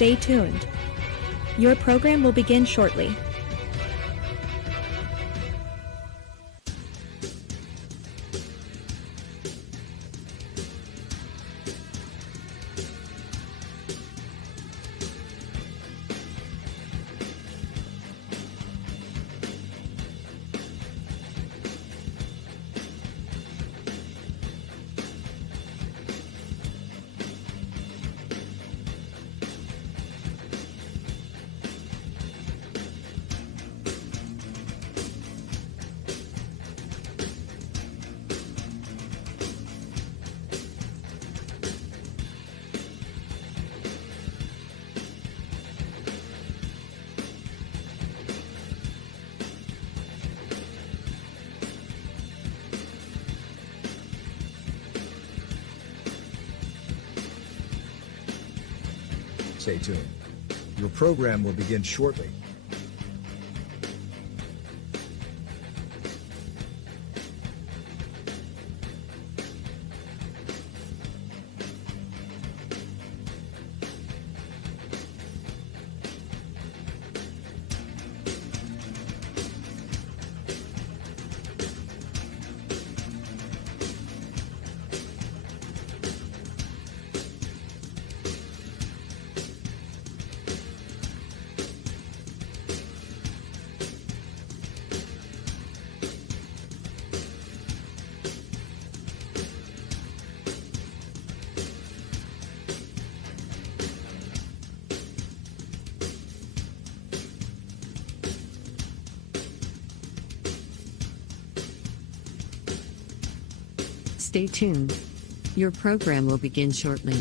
Stay tuned. Your program will begin shortly. Stay tuned. Your program will begin shortly. Stay tuned. Your program will begin shortly.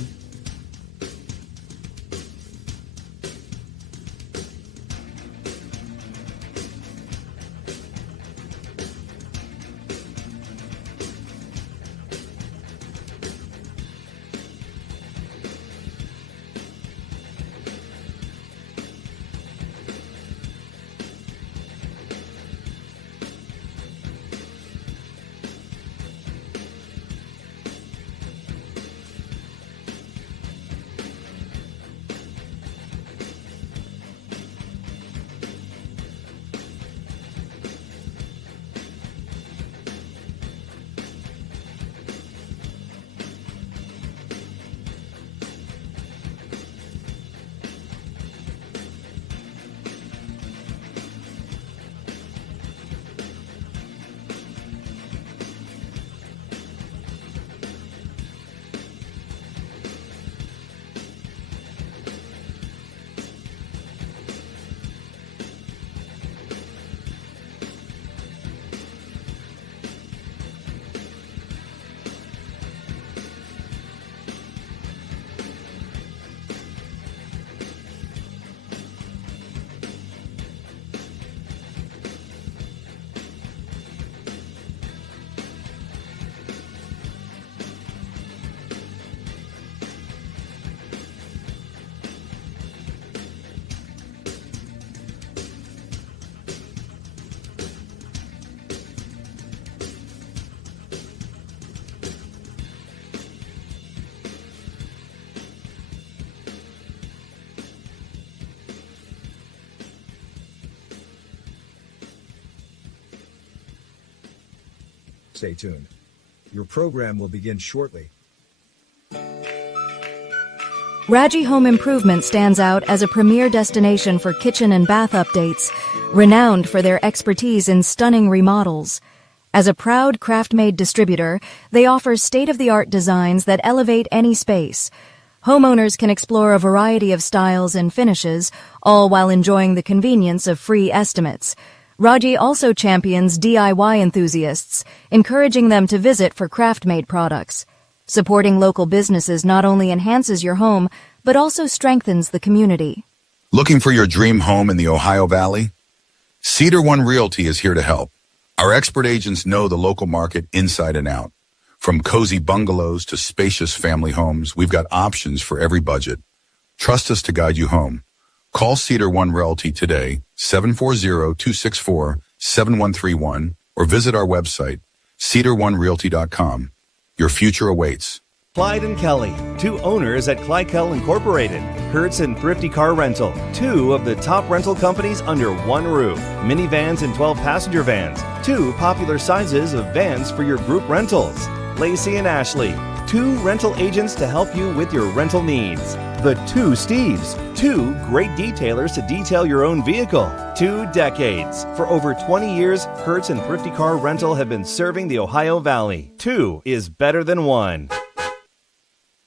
Stay tuned. Your program will begin shortly. Raji Home Improvement stands out as a premier destination for kitchen and bath updates, renowned for their expertise in stunning remodels. As a proud craft-made distributor, they offer state-of-the-art designs that elevate any space. Homeowners can explore a variety of styles and finishes, all while enjoying the convenience of free estimates. Raji also champions DIY enthusiasts, encouraging them to visit for craft-made products. Supporting local businesses not only enhances your home, but also strengthens the community. Looking for your dream home in the Ohio Valley? Cedar One Realty is here to help. Our expert agents know the local market inside and out. From cozy bungalows to spacious family homes, we've got options for every budget. Trust us to guide you home. Call Cedar One Realty today, 740-264-7131, or visit our website, cedaronerealty.com. Your future awaits. Clyde and Kelly, two owners at Clykel Incorporated. Hertz and Thrifty Car Rental, two of the top rental companies under one roof. Minivans and 12-passenger vans, two popular sizes of vans for your group rentals. Lacey and Ashley, two rental agents to help you with your rental needs. The Two Steves, two great detailers to detail your own vehicle. 2 decades. For over 20 years, Hertz and Thrifty Car Rental have been serving the Ohio Valley. 2 is better than 1.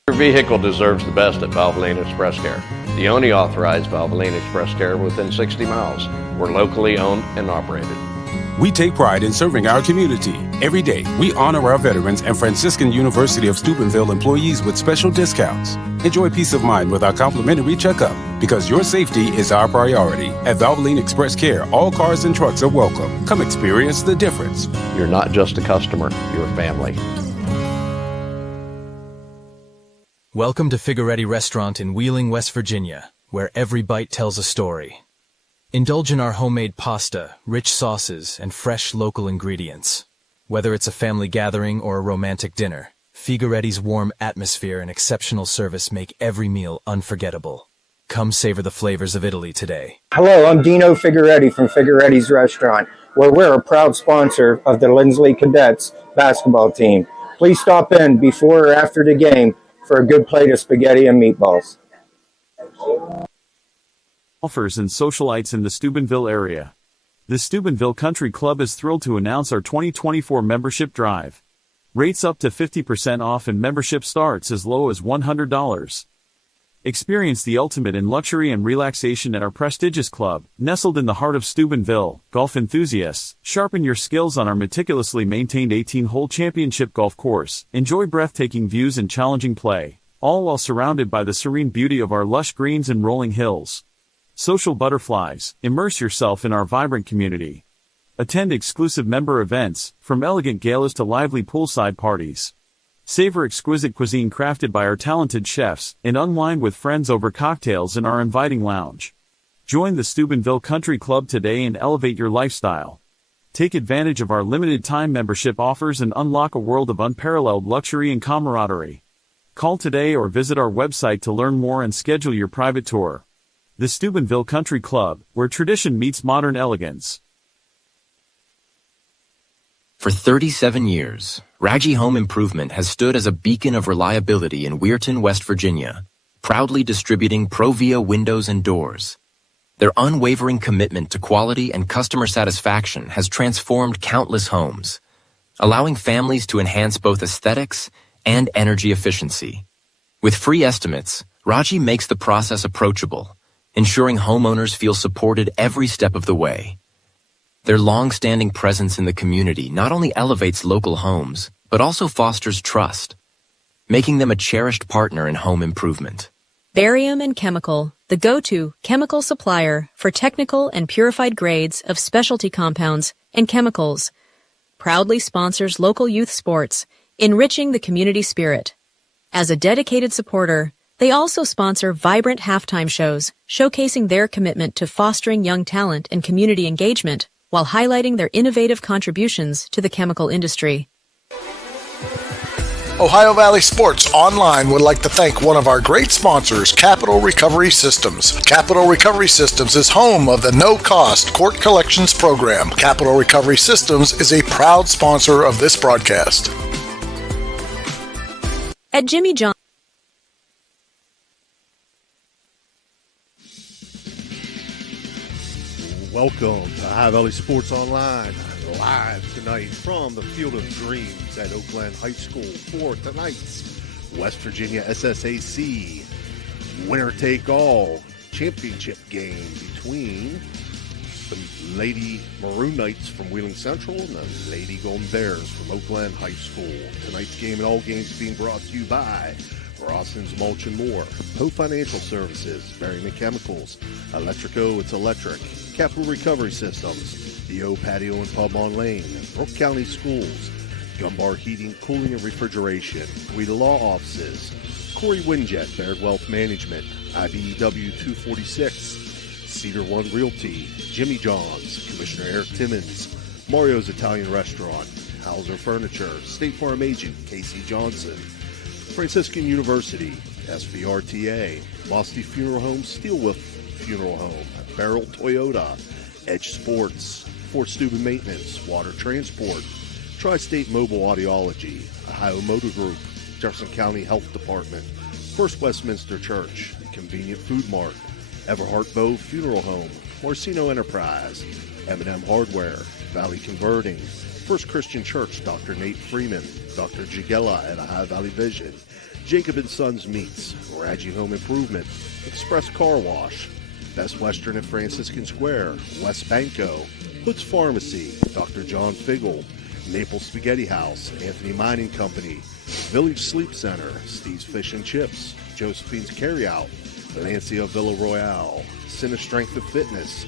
Your vehicle deserves the best at Valvoline Express Care, the only authorized Valvoline Express Care within 60 miles. We're locally owned and operated. We take pride in serving our community. Every day, we honor our veterans and Franciscan University of Steubenville employees with special discounts. Enjoy peace of mind with our complimentary checkup, because your safety is our priority. At Valvoline Express Care, all cars and trucks are welcome. Come experience the difference. You're not just a customer, you're family. Welcome to Figueretti Restaurant in Wheeling, West Virginia, where every bite tells a story. Indulge in our homemade pasta, rich sauces, and fresh local ingredients. Whether it's a family gathering or a romantic dinner, Figueretti's warm atmosphere and exceptional service make every meal unforgettable. Come savor the flavors of Italy today. Hello, I'm Dino Figueretti from Figueretti's Restaurant, where we're a proud sponsor of the Lindsley Cadets basketball team. Please stop in before or after the game for a good plate of spaghetti and meatballs. Golfers and socialites in the Steubenville area. The Steubenville Country Club is thrilled to announce our 2024 membership drive. Rates up to 50% off and membership starts as low as $100. Experience the ultimate in luxury and relaxation at our prestigious club, nestled in the heart of Steubenville. Golf enthusiasts, sharpen your skills on our meticulously maintained 18-hole championship golf course. Enjoy breathtaking views and challenging play, all while surrounded by the serene beauty of our lush greens and rolling hills. Social butterflies, immerse yourself in our vibrant community. Attend exclusive member events, from elegant galas to lively poolside parties. Savor exquisite cuisine crafted by our talented chefs, and unwind with friends over cocktails in our inviting lounge. Join the Steubenville Country Club today and elevate your lifestyle. Take advantage of our limited-time membership offers and unlock a world of unparalleled luxury and camaraderie. Call today or visit our website to learn more and schedule your private tour. The Steubenville Country Club, where tradition meets modern elegance. For 37 years, Raggi Home Improvement has stood as a beacon of reliability in Weirton, West Virginia, proudly distributing Provia windows and doors. Their unwavering commitment to quality and customer satisfaction has transformed countless homes, allowing families to enhance both aesthetics and energy efficiency. With free estimates, Raggi makes the process approachable, ensuring homeowners feel supported every step of the way. Their long-standing presence in the community not only elevates local homes, but also fosters trust, making them a cherished partner in home improvement. Barium and Chemical, the go-to chemical supplier for technical and purified grades of specialty compounds and chemicals, proudly sponsors local youth sports, enriching the community spirit. As a dedicated supporter, they also sponsor vibrant halftime shows, showcasing their commitment to fostering young talent and community engagement, while highlighting their innovative contributions to the chemical industry. Ohio Valley Sports Online would like to thank one of our great sponsors, Capital Recovery Systems. Capital Recovery Systems is home of the no-cost court collections program. Capital Recovery Systems is a proud sponsor of this broadcast. At Jimmy John. Welcome to Ohio Valley Sports Online, live tonight from the Field of Dreams at Oak Glen High School for tonight's West Virginia SSAC winner-take-all championship game between the Lady Maroon Knights from Wheeling Central and the Lady Golden Bears from Oak Glen High School. Tonight's game and all games being brought to you by Rossins Mulch and More, Poe Financial Services, Berryman Chemicals, Electrico, it's electric, Capital Recovery Systems, The O Patio and Pub on Lane, Brooke County Schools, Gumbar Heating, Cooling and Refrigeration, Guida Law Offices, Corey Winjet, Baird Wealth Management, IBEW 246, Cedar One Realty, Jimmy John's, Commissioner Eric Timmons, Mario's Italian Restaurant, Hauser Furniture, State Farm Agent Casey Johnson, Franciscan University, SVRTA, Mosty Funeral Home, Steelwolf Funeral Home, Beryl Toyota, Edge Sports, Fort Steuben Maintenance, Water Transport, Tri-State Mobile Audiology, Ohio Motor Group, Jefferson County Health Department, First Westminster Church, Convenient Food Mart, Everhart Bow Funeral Home, Morcino Enterprise, M&M Hardware, Valley Converting, First Christian Church, Dr. Nate Freeman, Dr. Jagella at Ohio Valley Vision, Jacob & Sons Meats, Raggi Home Improvement, Express Car Wash, Best Western at Franciscan Square, West Banco, Hood's Pharmacy, Dr. John Figgle, Naples Spaghetti House, Anthony Mining Company, Village Sleep Center, Steve's Fish and Chips, Josephine's Carryout, Lancia Villa Royale, Cine Strength of Fitness,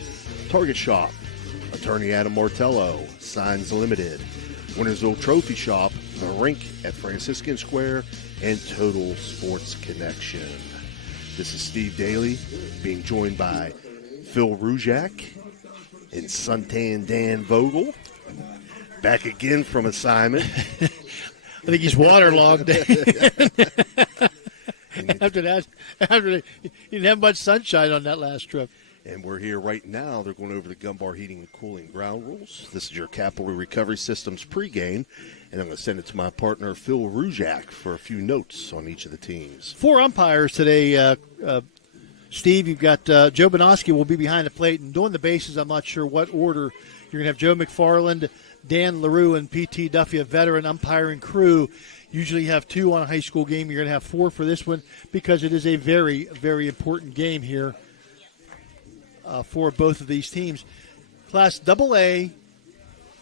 Target Shop, Attorney Adam Martello, Signs Limited, Wintersville Trophy Shop, The Rink at Franciscan Square, and Total Sports Connection. This is Steve Daly, being joined by Phil Rujak and Suntan Dan Vogel. Back again from assignment. I think he's waterlogged. After he didn't have much sunshine on that last trip. And we're here right now. They're going over the Gunbar Heating and Cooling ground rules. This is your Capital Recovery Systems pregame, and I'm going to send it to my partner, Phil Rujak, for a few notes on each of the teams. 4 umpires today, Steve. You've got Joe Bonoski will be behind the plate, and doing the bases, I'm not sure what order. You're going to have Joe McFarland, Dan LaRue, and P.T. Duffy, a veteran umpiring crew. Usually you have 2 on a high school game. You're going to have 4 for this one because it is a very, very important game here for both of these teams. Class AA,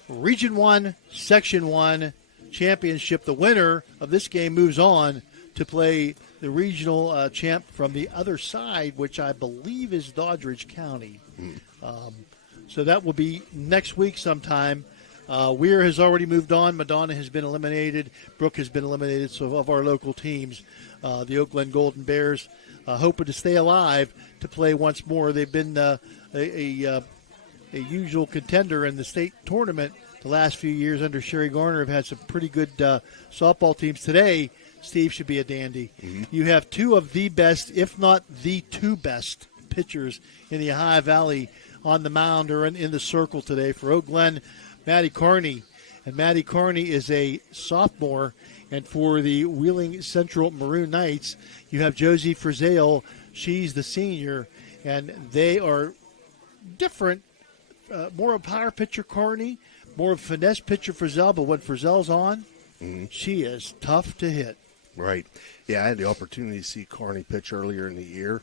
Region 1, Section 1 championship. The winner of this game moves on to play the regional champ from the other side, which I believe is Doddridge County. So that will be next week sometime. Weir has already moved on. Madonna has been eliminated. Brook has been eliminated. So of our local teams, the Oak Glen Golden Bears hoping to stay alive to play once more. They've been a usual contender in the state tournament the last few years under Sherry Garner. Have had some pretty good softball teams. Today, Steve, should be a dandy. You have 2 of the best, if not the 2 best pitchers in the Ohio Valley on the mound or in the circle today. For Oak Glen, Maddie Carney. And Maddie Carney is a sophomore. And for the Wheeling Central Maroon Knights, you have Josie Frizzale. She's the senior. And they are different. More of a power pitcher, Carney. More of a finesse pitcher, Frizzelle. But when Frizzelle's on, she is tough to hit. Right. Yeah, I had the opportunity to see Carney pitch earlier in the year.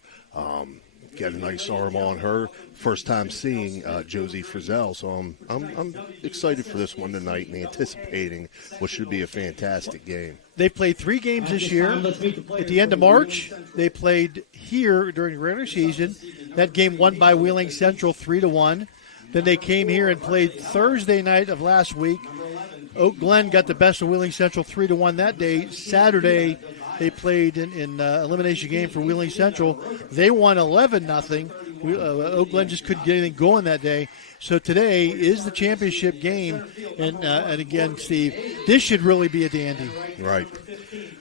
Got a nice arm on her. First time seeing Josie Frizzelle, so I'm excited for this one tonight and anticipating what should be a fantastic game. They've played 3 games this year. At the end of March, they played here during the regular season. That game won by Wheeling Central 3-1. Then they came here and played Thursday night of last week. Oak Glen got the best of Wheeling Central 3-1 that day. Saturday, they played in elimination game for Wheeling Central. They won 11-0. Oak Glen just couldn't get anything going that day. So today is the championship game. And again, Steve, this should really be a dandy. Right.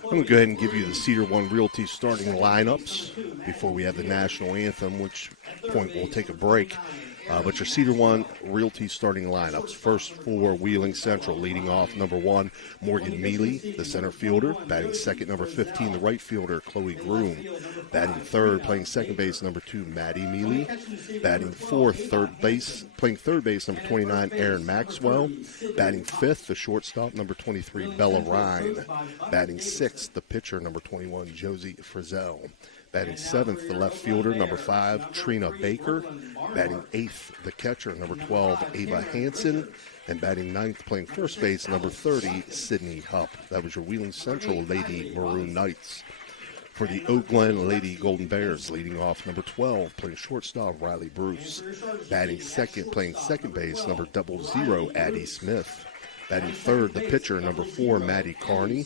I'm going to go ahead and give you the Cedar One Realty starting lineups before we have the national anthem, which point we'll take a break. But your Cedar One Realty starting lineups. First for Wheeling Central, leading off number 1, Morgan Mealy, the center fielder. Batting second, number 15, the right fielder, Chloe Groom. Batting third, playing second base, number 2, Maddie Mealy. Batting fourth, playing third base, number 29, Aaron Maxwell. Batting fifth, the shortstop, number 23, Bella Ryan. Batting sixth, the pitcher, number 21, Josie Frizzelle. Batting seventh, the left fielder, number 5, Trina Baker. Batting eighth, the catcher, number 12, Ava Hansen. And batting ninth, playing first base, number 30, Sydney Hupp. That was your Wheeling Central Lady Maroon Knights. For the Oak Glen Lady Golden Bears, leading off number 12, playing shortstop, Riley Bruce. Batting second, playing second base, number 00, Addie Smith. Batting third, the pitcher, number 4, Maddie Carney.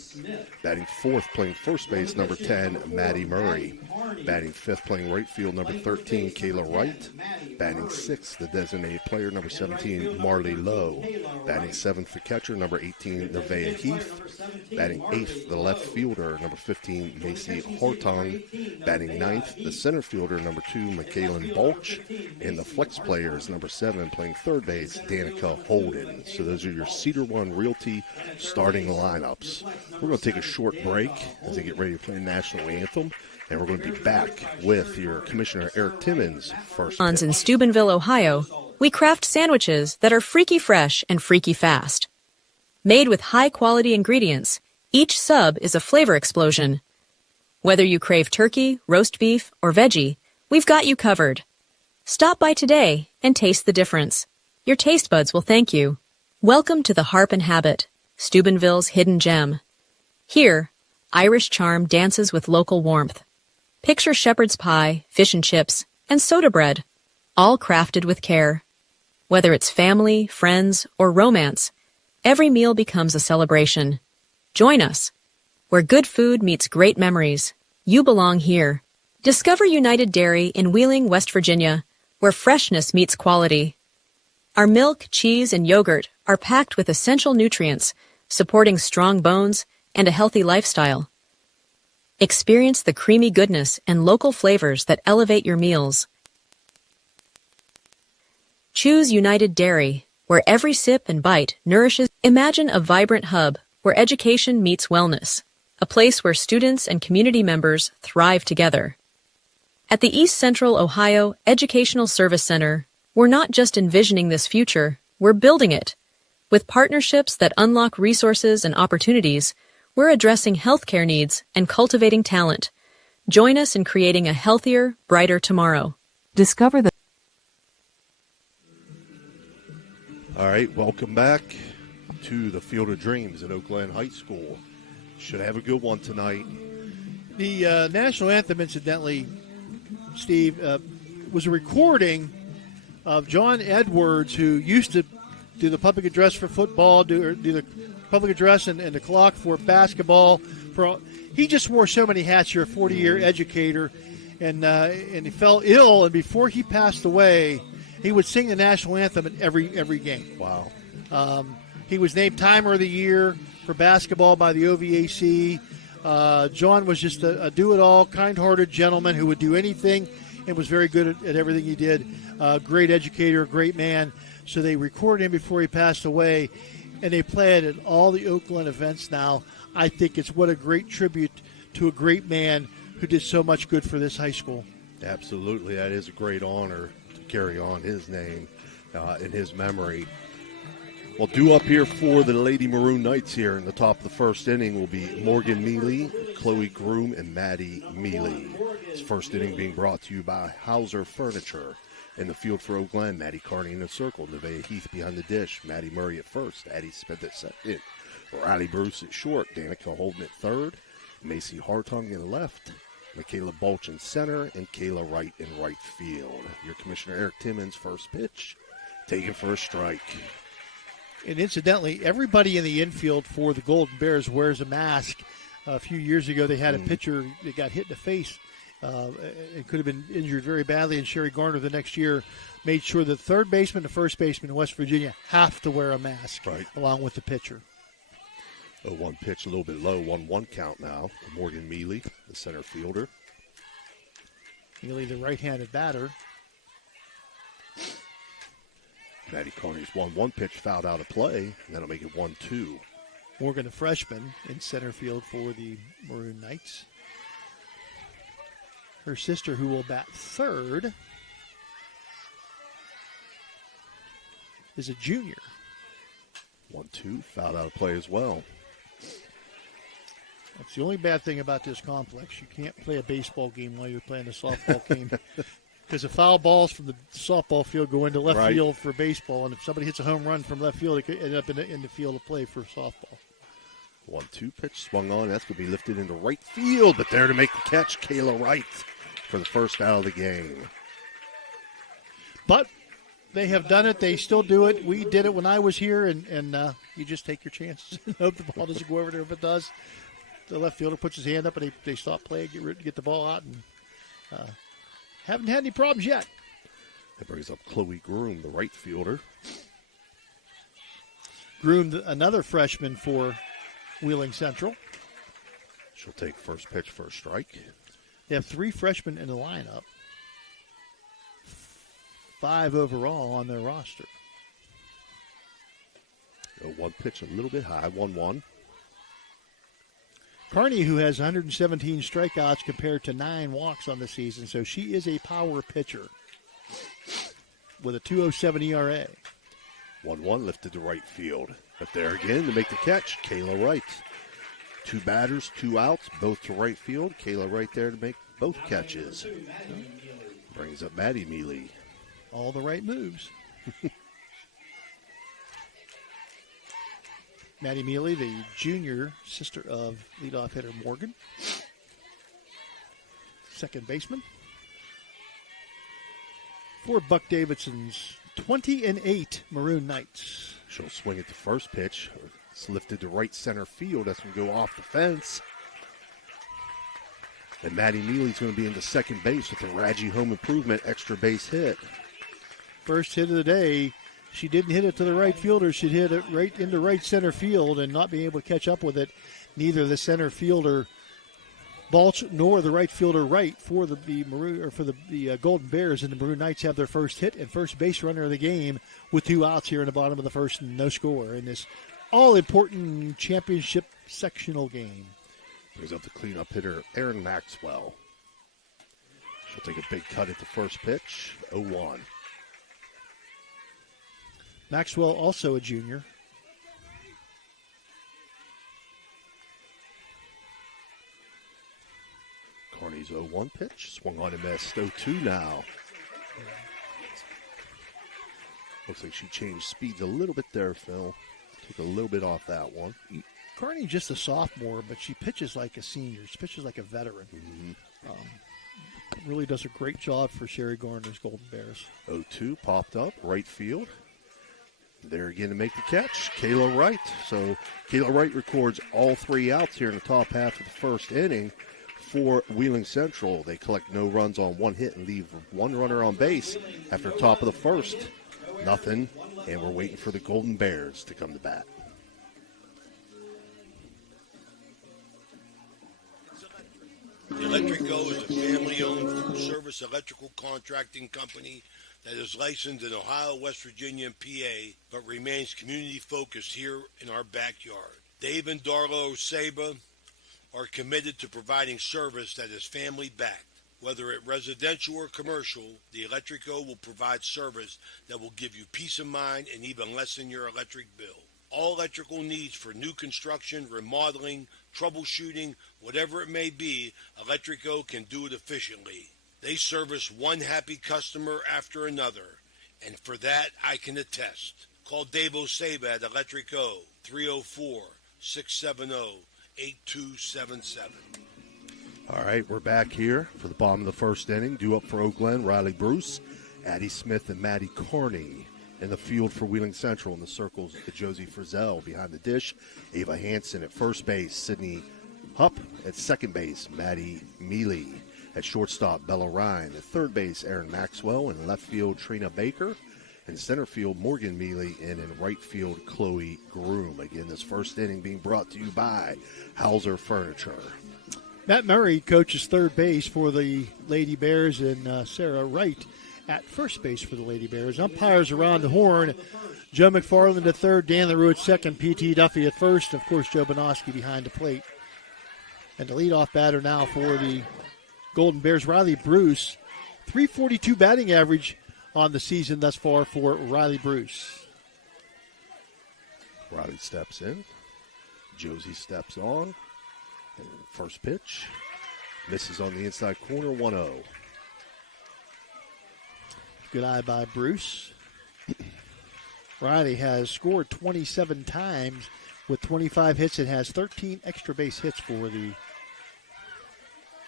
Batting fourth, playing first base, number 10, Maddie Murray. Batting fifth, playing right field, number 13, Kayla Wright. Batting sixth, the designated player, number 17, Marley Lowe. Batting seventh, the catcher, number 18, Nevaeh Heath. Batting eighth, the left fielder, number 15, Macy Hartong. Batting ninth, the center fielder, number 2, McKaylin Balch. And the flex player is number 7, playing third base, Danica Holden. So those are your Cedar One Realty starting lineups. We're going to take a short break as they get ready to play the national anthem. And we're going to be back with your Commissioner Eric Timmons first. In Steubenville, Ohio, we craft sandwiches that are freaky fresh and freaky fast. Made with high-quality ingredients, each sub is a flavor explosion. Whether you crave turkey, roast beef, or veggie, we've got you covered. Stop by today and taste the difference. Your taste buds will thank you. Welcome to the Harp and Habit, Steubenville's hidden gem. Here, Irish charm dances with local warmth. Picture shepherd's pie, fish and chips, and soda bread, all crafted with care. Whether it's family, friends, or romance, every meal becomes a celebration. Join us. Where good food meets great memories, you belong here. Discover United Dairy in Wheeling, West Virginia, where freshness meets quality. Our milk, cheese, and yogurt are packed with essential nutrients, supporting strong bones and a healthy lifestyle. Experience the creamy goodness and local flavors that elevate your meals. Choose United Dairy, where every sip and bite nourishes. Imagine a vibrant hub where education meets wellness, a place where students and community members thrive together. At the East Central Ohio Educational Service Center, we're not just envisioning this future, we're building it. With partnerships that unlock resources and opportunities, we're addressing healthcare needs and cultivating talent. Join us in creating a healthier, brighter tomorrow. Discover the... All right, welcome back to the Field of Dreams at Oak Glen High School. Should have a good one tonight. The national anthem, incidentally, Steve, was a recording of John Edwards, who used to do the public address for football, do the public address and the clock for basketball. He just wore so many hats. You're a 40-year educator, and he fell ill. And before he passed away, he would sing the national anthem at every game. Wow. He was named Timer of the Year for basketball by the OVAC. John was just a do-it-all, kind-hearted gentleman who would do anything and was very good at everything he did. Great educator, great man. So they recorded him before he passed away, and they play it at all the Oak Glen events now. I think it's what a great tribute to a great man who did so much good for this high school. Absolutely. That is a great honor to carry on his name in his memory. Well, due up here for the Lady Maroon Knights here in the top of the first inning will be Morgan Mealy, Chloe Groom, and Maddie Mealy. This first inning being brought to you by Hauser Furniture. In the field for Oak Glen, Maddie Carney in the circle, Nevaeh Heath behind the dish, Maddie Murray at first, Addie Smith at second, Riley Bruce at short, Danica Holden at third, Macy Hartong in left, Michaela Balch in center, and Kayla Wright in right field. Your Commissioner Eric Timmons, first pitch, taken for a strike. And incidentally, everybody in the infield for the Golden Bears wears a mask. A few years ago, they had a pitcher that got hit in the face. It could have been injured very badly, and Sherry Garner the next year made sure the third baseman and first baseman in West Virginia have to wear a mask, along with the pitcher. One pitch a little bit low, 1-1 count now. Morgan Mealy, the center fielder. Mealy, the right-handed batter. Maddie Carney's 1-1 pitch fouled out of play, and that'll make it 1-2. Morgan, the freshman, in center field for the Maroon Knights. Her sister, who will bat third, is a junior. 1-2, fouled out of play as well. That's the only bad thing about this complex. You can't play a baseball game while you're playing a softball game. Because the foul balls from the softball field go into left field for baseball, and if somebody hits a home run from left field, it could end up in the field of play for softball. 1-2 pitch swung on. That's going to be lifted into right field, but there to make the catch, Kayla Wright for the first out of the game. But They have done it. They still do it. We did it when I was here, and you just take your chances and hope the ball doesn't go over there. If it does, the left fielder puts his hand up, and they stop playing, get the ball out, and haven't had any problems yet. That brings up Chloe Groom, the right fielder. Groom, another freshman for Wheeling Central. She'll take first pitch, first strike. They have 3 freshmen in the lineup. 5 overall on their roster. One pitch a little bit high, 1-1. Carney, who has 117 strikeouts compared to 9 walks on the season, so she is a power pitcher with a 2.07 ERA. 1-1 lifted to right field. But there again to make the catch, Kayla Wright. 2 batters, 2 outs, both to right field. Kayla right there to make both catches. Brings up Maddie Mealy. All the right moves. Maddie Mealy, the junior sister of leadoff hitter Morgan. Second baseman. For Buck Davidson's 20-8 Maroon Knights. She'll swing at the first pitch. It's lifted to right center field. That's going to go off the fence. And Maddie Mealy's going to be into second base with the Raggi Home Improvement extra base hit. First hit of the day. She didn't hit it to the right fielder. She hit it right into right center field, and not being able to catch up with it. Neither the center fielder Balch nor the right fielder Wright for the Maroon or for the Golden Bears, and the Maroon Knights have their first hit and first base runner of the game with 2 outs here in the bottom of the first, and no score in this all-important championship sectional game. Brings up the cleanup hitter, Erin Maxwell. She'll take a big cut at the first pitch, 0-1. Maxwell, also a junior. Carney's 0-1 pitch, swung on and missed, 0-2 now. Looks like she changed speeds a little bit there, Phil. Took a little bit off that one. Carney just a sophomore, but she pitches like a senior. She pitches like a veteran. Really does a great job for Sherry Garner's Golden Bears. 0-2 popped up, right field. There again to make the catch, Kayla Wright. So Kayla Wright records all 3 outs here in the top half of the first inning for Wheeling Central. They collect no runs on 1 hit and leave 1 runner on base after top of the first. Nothing, and we're waiting for the Golden Bears to come to bat. Electrico is a family-owned full-service electrical contracting company that is licensed in Ohio, West Virginia, and PA, but remains community-focused here in our backyard. Dave and Darlo Saba are committed to providing service that is family-backed. Whether it residential or commercial, the Electrico will provide service that will give you peace of mind and even lessen your electric bill. All electrical needs for new construction, remodeling, troubleshooting, whatever it may be, Electrico can do it efficiently. They service one happy customer after another, and for that I can attest. Call Dave Osaba at Electrico, 304-670-8277. All right, we're back here for the bottom of the first inning. Due up for Oak Glen, Riley Bruce, Addie Smith, and Maddie Carney. In the field for Wheeling Central in the circles, Josie Frizzell behind the dish, Ava Hansen at first base, Sydney Hupp at second base, Maddie Mealy at shortstop, Bella Ryan at third base, Erin Maxwell, in left field, Trina Baker, in center field, Morgan Mealy, and in right field, Chloe Groom. Again, this first inning being brought to you by Hauser Furniture. Matt Murray coaches third base for the Lady Bears, and Sarah Wright at first base for the Lady Bears. Umpires around the horn. Joe McFarland at third, Dan LaRue at second, P.T. Duffy at first, of course, Joe Bonoski behind the plate. And the leadoff batter now for the Golden Bears, Riley Bruce. .342 batting average on the season thus far for Riley Bruce. Riley steps in. Josie steps on. And first pitch. Misses on the inside corner, 1-0. Good eye by Bruce. Riley has scored 27 times with 25 hits and has 13 extra base hits for the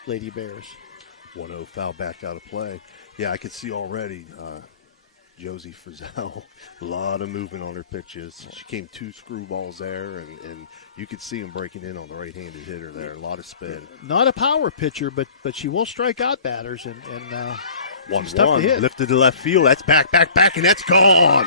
Lady Bears. 1-0 foul back out of play. Yeah, I could see already Josie Frizzell, a lot of movement on her pitches. She came 2 screwballs there, and you could see him breaking in on the right-handed hitter there. A lot of spin. Not a power pitcher, but she will strike out batters, and she's tough to 1-1, hit. lifted to left field. That's back, and that's gone.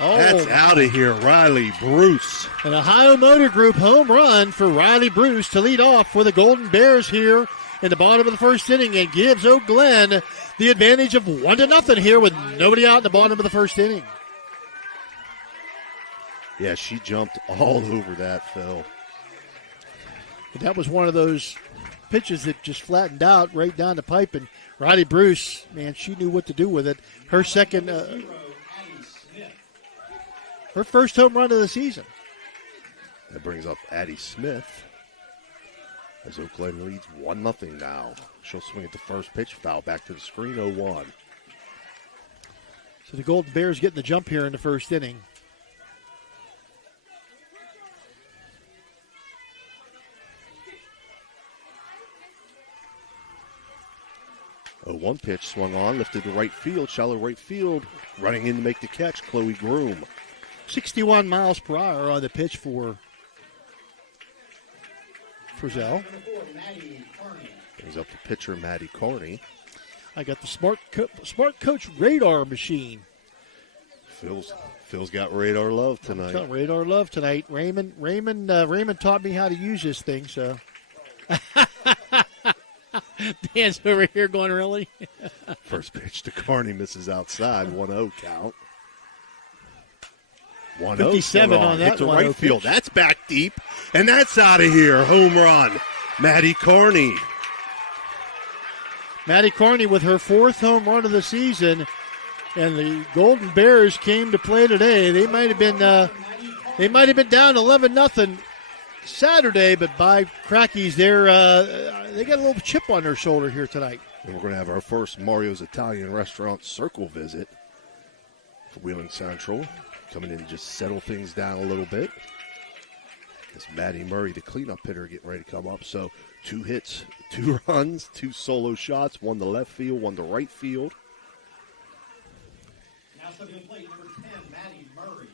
Oh, that's out of here, Riley Bruce. An Ohio Motor Group home run for Riley Bruce to lead off for the Golden Bears here in the bottom of the first inning, and gives Oak Glen the advantage of 1-0 here with nobody out in the bottom of the first inning. Yeah, she jumped all over that, Phil. And that was one of those pitches that just flattened out right down the pipe, and Riley Bruce, man, she knew what to do with it. Her second, her first home run of the season. That brings up Addie Smith as Oak Glen leads 1-0 now. She'll swing at the first pitch, foul back to the screen, 0-1. So the Golden Bears getting the jump here in the first inning. A 1 pitch swung on, lifted to right field, shallow right field, running in to make the catch, Chloe Groom. 61 miles per hour on the pitch for Frizzell. Brings up the pitcher, Maddie Carney. I got the Smart Coach radar machine. Phil's got radar love tonight. Got radar love tonight. Raymond taught me how to use this thing, so. Dan's over here going, really? First pitch to Carney misses outside, 1-0 count. 1-0 57 on that hit to one. right field. That's back deep, and that's out of here. Home run, Maddie Carney. Maddie Carney with her 4th home run of the season, and the Golden Bears came to play today. They might have been down 11-0 Saturday, but by crackies, they got a little chip on their shoulder here tonight. And we're going to have our first Mario's Italian Restaurant circle visit for Wheeling Central. Coming in to just settle things down a little bit. It's Maddie Murray, the cleanup hitter, getting ready to come up. So 2 hits, 2 runs, 2 solo shots, 1 to left field, 1 to right field. Now stepping in plate, number 10, Maddie Murray.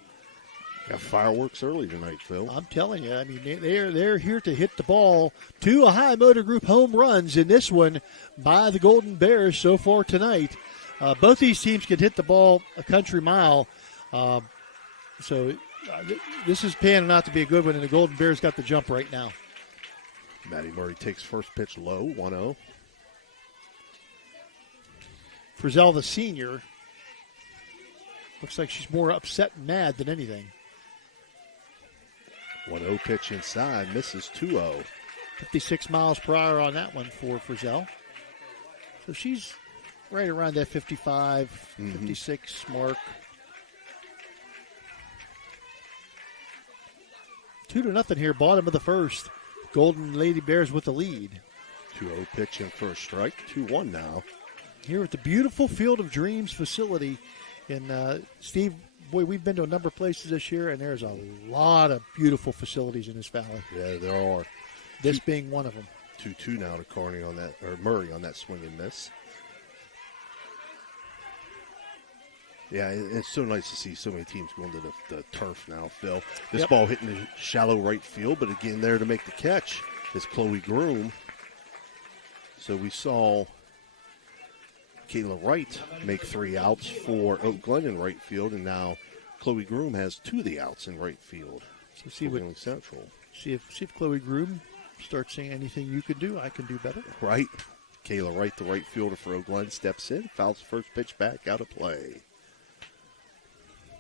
Got fireworks early tonight, Phil. I'm telling you, I mean, they're here to hit the ball. 2 Ohio Motor Group home runs in this one by the Golden Bears so far tonight. Both these teams can hit the ball a country mile. So this is panning out to be a good one, and the Golden Bears got the jump right now. Maddie Murray takes first pitch low, 1-0. Frizzell, the senior, looks like she's more upset and mad than anything. 1-0 pitch inside, misses 2-0. 56 miles per hour on that one for Frizzell. So she's right around that 55, 56 mark. 2-0 here, bottom of the first. Golden Lady Bears with the lead. 2-0 pitch in for a strike, 2-1 now. Here at the beautiful Field of Dreams facility. And Steve, boy, we've been to a number of places this year, and there's a lot of beautiful facilities in this valley. Yeah, there are. This being one of them. 2-2 now to Carney on that, or Murray on that swing and miss. Yeah, it's so nice to see so many teams going to the turf now, Phil. This ball hitting the shallow right field, but again, there to make the catch is Chloe Groom. So we saw Kayla Wright make 3 outs for Oak Glen in right field, and now Chloe Groom has 2 of the outs in right field. So see what Central. See if Chloe Groom starts saying anything you can do, I can do better. Right. Kayla Wright, the right fielder for Oak Glen, steps in, fouls first pitch back, out of play.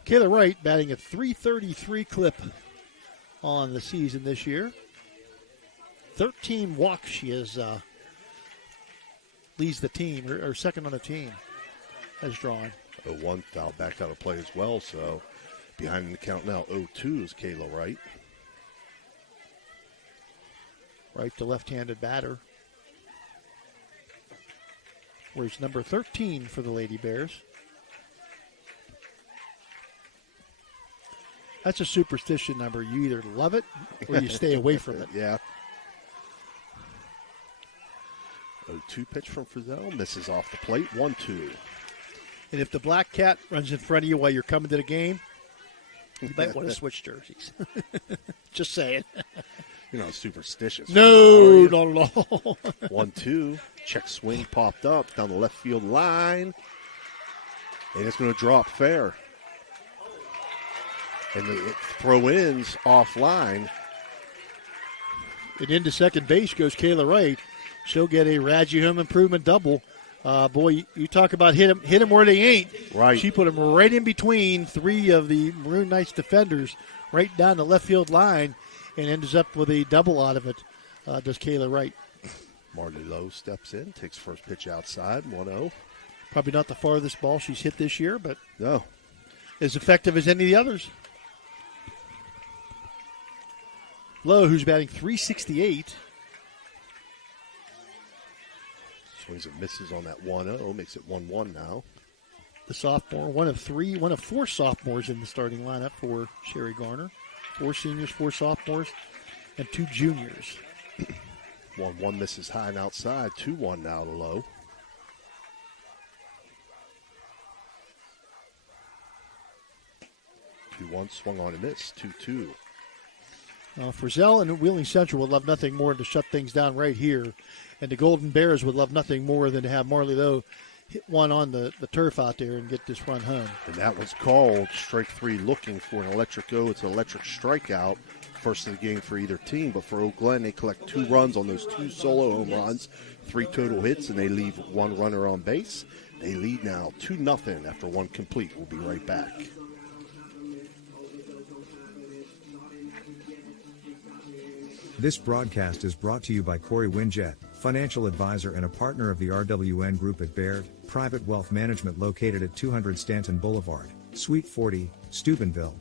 Kayla Wright batting a .333 clip on the season this year. 13 walks she has leads the team, or second on the team, has drawn. 0-1 foul back out of play as well, so behind in the count now 0-2 is Kayla Wright. Wright, the left-handed batter. Wears number 13 for the Lady Bears. That's a superstition number. You either love it or you stay away from it. Yeah. 0-2 pitch from Frizzell. Misses off the plate. 1-2. And if the black cat runs in front of you while you're coming to the game, you might want to switch jerseys. Just saying. You're not superstitious. No, not at all. 1-2. Check swing popped up down the left field line. And it's going to drop fair. And the throw-ins offline. And into second base goes Kayla Wright. She'll get a Radji Home Improvement double. Boy, you talk about hit them where they ain't. Right. She put them right in between three of the Maroon Knights defenders, right down the left field line, and ends up with a double out of it, does Kayla Wright. Marley Lowe steps in, takes first pitch outside, 1-0. Probably not the farthest ball she's hit this year, but no, as effective as any of the others. Lowe, who's batting .368. Swings and misses on that 1-0, makes it 1-1 now. The sophomore, one of four sophomores in the starting lineup for Sherry Garner. 4 seniors, 4 sophomores, and 2 juniors. 1-1 misses high and outside, 2-1 now to Lowe. 2-1 swung on and missed, 2-2. Frizzell and Wheeling Central would love nothing more than to shut things down right here. And the Golden Bears would love nothing more than to have Marley Lowe hit one on the turf out there and get this run home. And that was called strike 3, looking for an electric go. It's an electric strikeout, first of the game for either team. But for Oak Glen, they collect 2 runs on those 2 solo home runs, 3 total hits, and they leave 1 runner on base. They lead now 2-0 after 1 complete. We'll be right back. This broadcast is brought to you by Corey Winjet, financial advisor and a partner of the RWN Group at Baird, private wealth management located at 200 Stanton Boulevard, Suite 40, Steubenville.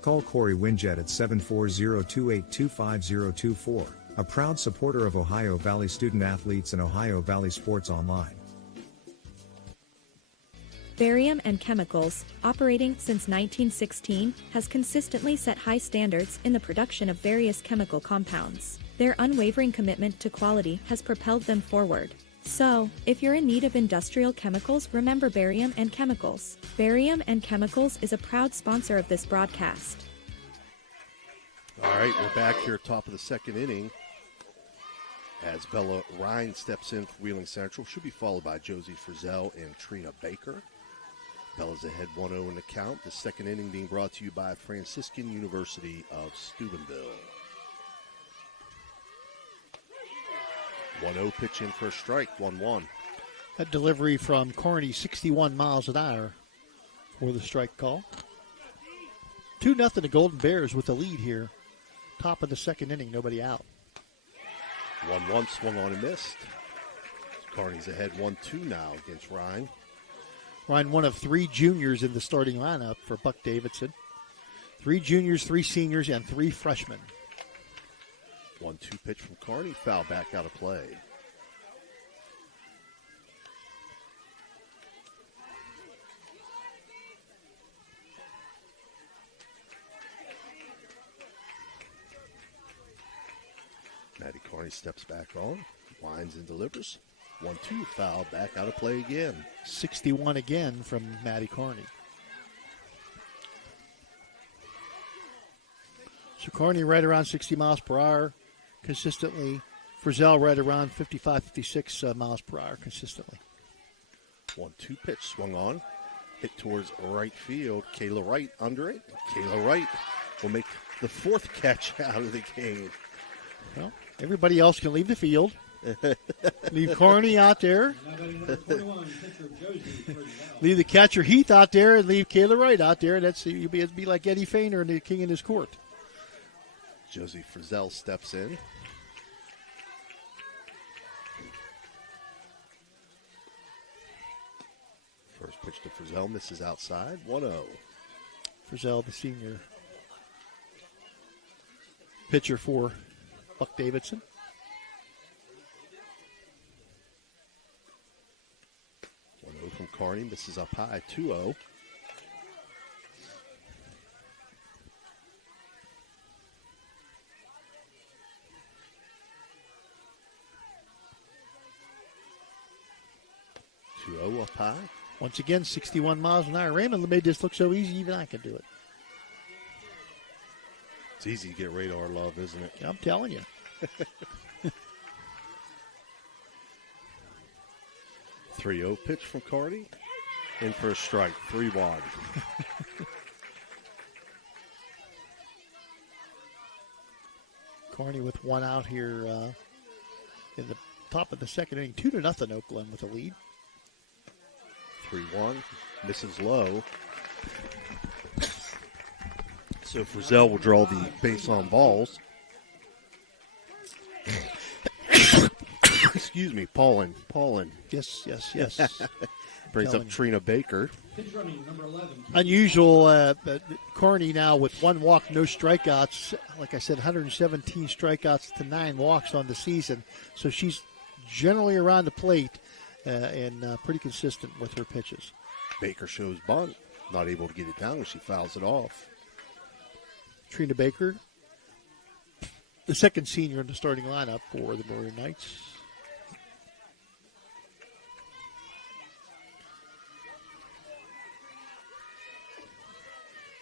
Call Corey Winjet at 740-282-5024, a proud supporter of Ohio Valley student athletes and Ohio Valley Sports Online. Barium and Chemicals, operating since 1916, has consistently set high standards in the production of various chemical compounds. Their unwavering commitment to quality has propelled them forward. So, if you're in need of industrial chemicals, remember Barium and Chemicals. Barium and Chemicals is a proud sponsor of this broadcast. All right, we're back here top of the second inning as Bella Ryan steps in for Wheeling Central. Should be followed by Josie Frizzell and Trina Baker. Bella's ahead 1-0 in the count. The second inning being brought to you by Franciscan University of Steubenville. 1-0 pitch in for a strike, 1-1. That delivery from Carney, 61 miles an hour for the strike call. 2-0 the Golden Bears with the lead here. Top of the second inning, nobody out. 1-1 swung on and missed. Carney's ahead 1-2 now against Ryan. Ryan, one of 3 juniors in the starting lineup for Buck Davidson. 3 juniors, 3 seniors, and 3 freshmen. 1-2 pitch from Carney, foul back out of play. Maddie Carney steps back on, winds and delivers. 1-2, foul, back out of play again. 61 again from Maddie Carney. So Carney right around 60 miles per hour consistently. Frizzell right around 55, 56 miles per hour consistently. 1-2 pitch swung on, hit towards right field. Kayla Wright under it. Kayla Wright will make the 4th catch out of the game. Well, everybody else can leave the field. Leave Carney out there. Leave the catcher Heath out there and leave Kayla Wright out there. It'd be like Eddie Feiner and the king in his court. Josie Frizzell steps in. First pitch to Frizzell, misses outside, 1-0. Frizzell, the senior pitcher for Buck Davidson. 1-0 from Carney, misses up high, 2-0. Up high. Once again, 61 miles an hour. Raymond made this look so easy, even I can do it. It's easy to get radar love, isn't it? I'm telling you. 3-0 pitch from Carney. In for a strike, 3-1. Carney with one out here in the top of the second inning. 2-0 Oakland with a lead. 3-1. Misses low. So Frizzell will draw the base on balls. Excuse me, Paulin. Yes. Brings up Trina Baker. Unusual, Carney now with one walk, no strikeouts. Like I said, 117 strikeouts to 9 walks on the season. So she's generally around the plate and pretty consistent with her pitches. Baker shows bunt. Not able to get it down when she fouls it off. Trina Baker, the second senior in the starting lineup for the Maroon Knights.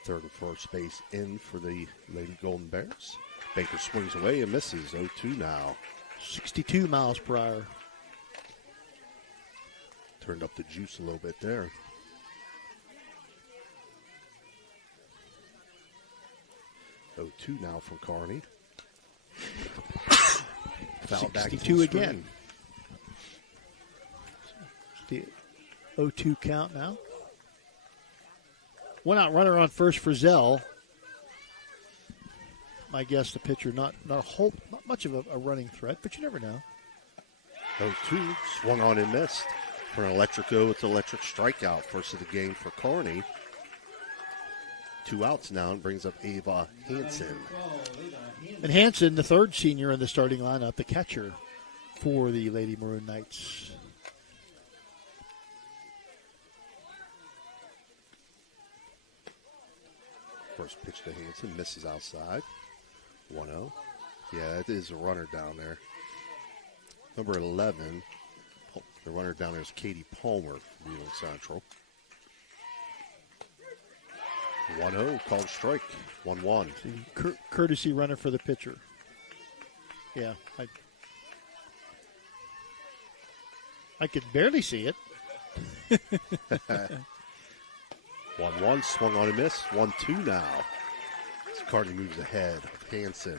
Third and first base in for the Lady Golden Bears. Baker swings away and misses. 0-2 now. 62 miles per hour. Turned up the juice a little bit there. Oh, 2 now from Carney. Foul back to 62 again. The 0-2 count now. One out runner on first for Zell. My guess, the pitcher not much of a running threat, but you never know. 0-2 swung on and missed. For an electric go, it's electric strikeout. First of the game for Carney. 2 outs now and brings up Ava Hansen. And Hansen, the third senior in the starting lineup, the catcher for the Lady Maroon Knights. First pitch to Hansen, misses outside. 1-0. Yeah, it is a runner down there. Number 11, the runner down there is Katie Palmer from Wheeling Central. 1-0, called strike. 1-1. Courtesy runner for the pitcher. Yeah, I could barely see it. 1-1, swung on and missed. 1-2 now. As Carney moves ahead of Hansen.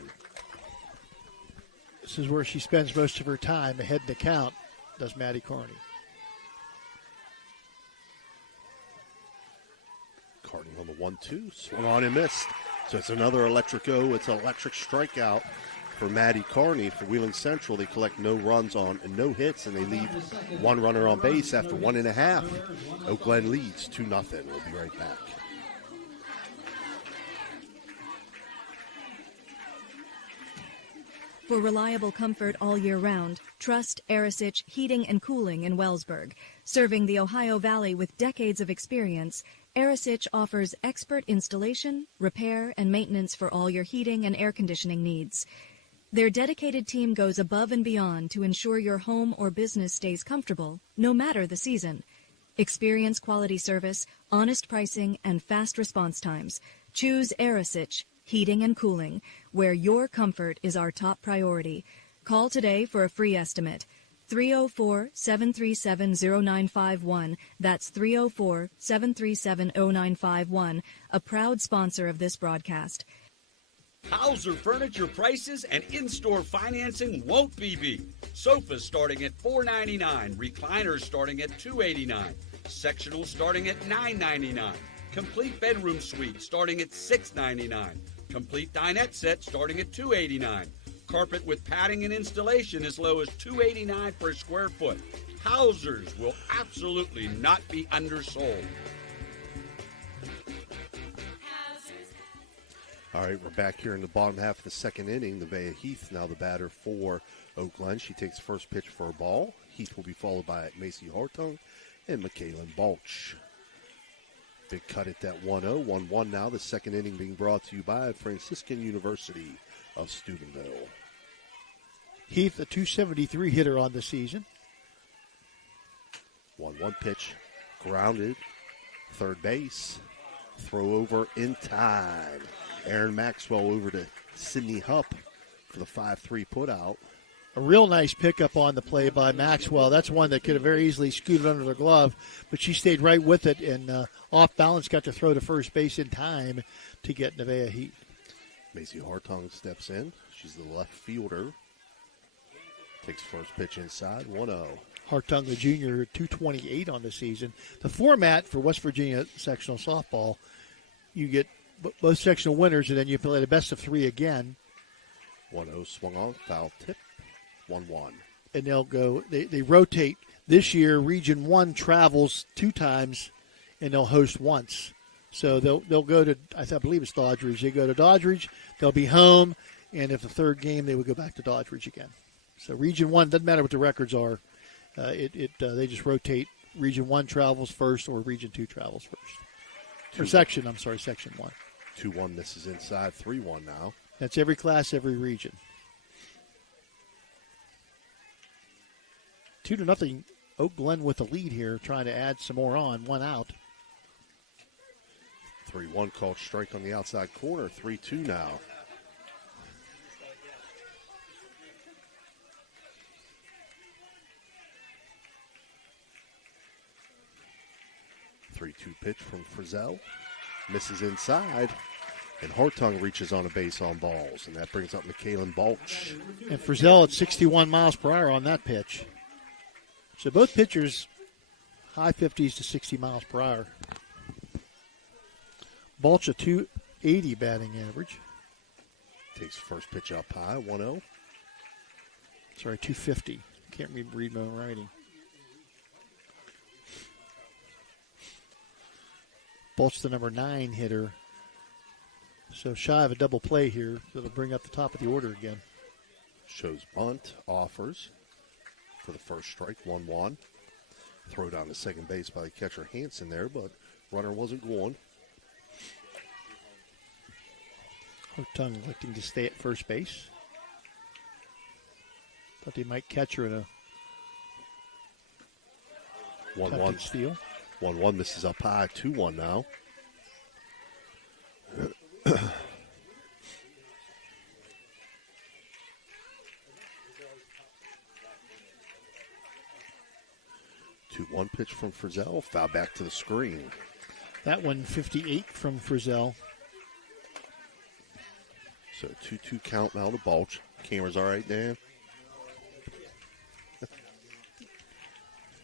This is where she spends most of her time ahead in the count, does Maddie Carney. Carney on the 1-2, swung on and missed. So it's another electric go. It's an electric strikeout for Maddie Carney for Wheeling Central. They collect no runs on and no hits, and they leave one runner on base after 1.5. Oak Glen leads 2-0. We'll be right back. For reliable comfort all year round, trust Arisich Heating and Cooling in Wellsburg. Serving the Ohio Valley with decades of experience, Arisich offers expert installation, repair, and maintenance for all your heating and air conditioning needs. Their dedicated team goes above and beyond to ensure your home or business stays comfortable, no matter the season. Experience quality service, honest pricing, and fast response times. Choose Arisich Heating and Cooling, where your comfort is our top priority. Call today for a free estimate. 304-737-0951. That's 304-737-0951. A proud sponsor of this broadcast. Hauser Furniture prices and in-store financing won't be beat. Sofas starting at $4.99, recliners starting at $2.89, sectionals starting at $9.99, complete bedroom suite starting at $6.99, complete dinette set starting at $2.89, carpet with padding and installation as low as $2.89 per square foot. Hausers will absolutely not be undersold. All right, we're back here in the bottom half of the second inning. Nevaeh Heath now the batter for Oak Glen. She takes first pitch for a ball. Heath will be followed by Macy Hartung and McKaylin Balch. Big cut at that 1-0. 1-1 now. The second inning being brought to you by Franciscan University of Steubenville. Heath, a .273 hitter on the season. 1-1 pitch. Grounded. Third base. Throw over in time. Aaron Maxwell over to Sydney Hupp for the 5-3 putout. A real nice pickup on the play by Maxwell. That's one that could have very easily scooted under the glove, but she stayed right with it and off balance got to throw to first base in time to get Nevaeh Heat. Macy Hartung steps in. She's the left fielder. Takes first pitch inside, 1-0. Hartung, the junior, 228 on the season. The format for West Virginia sectional softball, you get both sectional winners, and then you play the best of three again. 1-0 swung on, foul tip, 1-1. And they'll go, they rotate. This year, Region 1 travels 2 times, and they'll host once. So they'll go to, I believe it's Doddridge. They go to Doddridge, they'll be home, and if the third game, they would go back to Doddridge again. So Region 1, doesn't matter what the records are. They just rotate. Region 1 travels first or Region 2 travels first. Or Section 1. 2-1 misses inside, 3-1 now. That's every class, every region. 2-0. Oak Glen with the lead here, trying to add some more on. 1 out. 3-1 called strike on the outside corner. 3-2 now. Three-two pitch from Frizzell. Misses inside. And Hartung reaches on a base on balls. And that brings up McKaylin Balch. And Frizzell at 61 miles per hour on that pitch. So both pitchers high 50s to 60 miles per hour. Balch a 280 batting average. Takes first pitch up high, 1-0. Sorry, 250. Can't read my own writing. Balch the number 9 hitter. So shy of a double play here. That'll bring up the top of the order again. Shows bunt, offers for the first strike, 1-1. Throw down to second base by the catcher Hansen there, but runner wasn't going. Hartung electing to stay at first base. Thought they might catch her in a 1-1 steal. 1-1 misses up high, 2-1 now. Two-one pitch from Frizzell, foul back to the screen. That one 58 from Frizzell. So 2-2 count now to Balch. Camera's all right, Dan?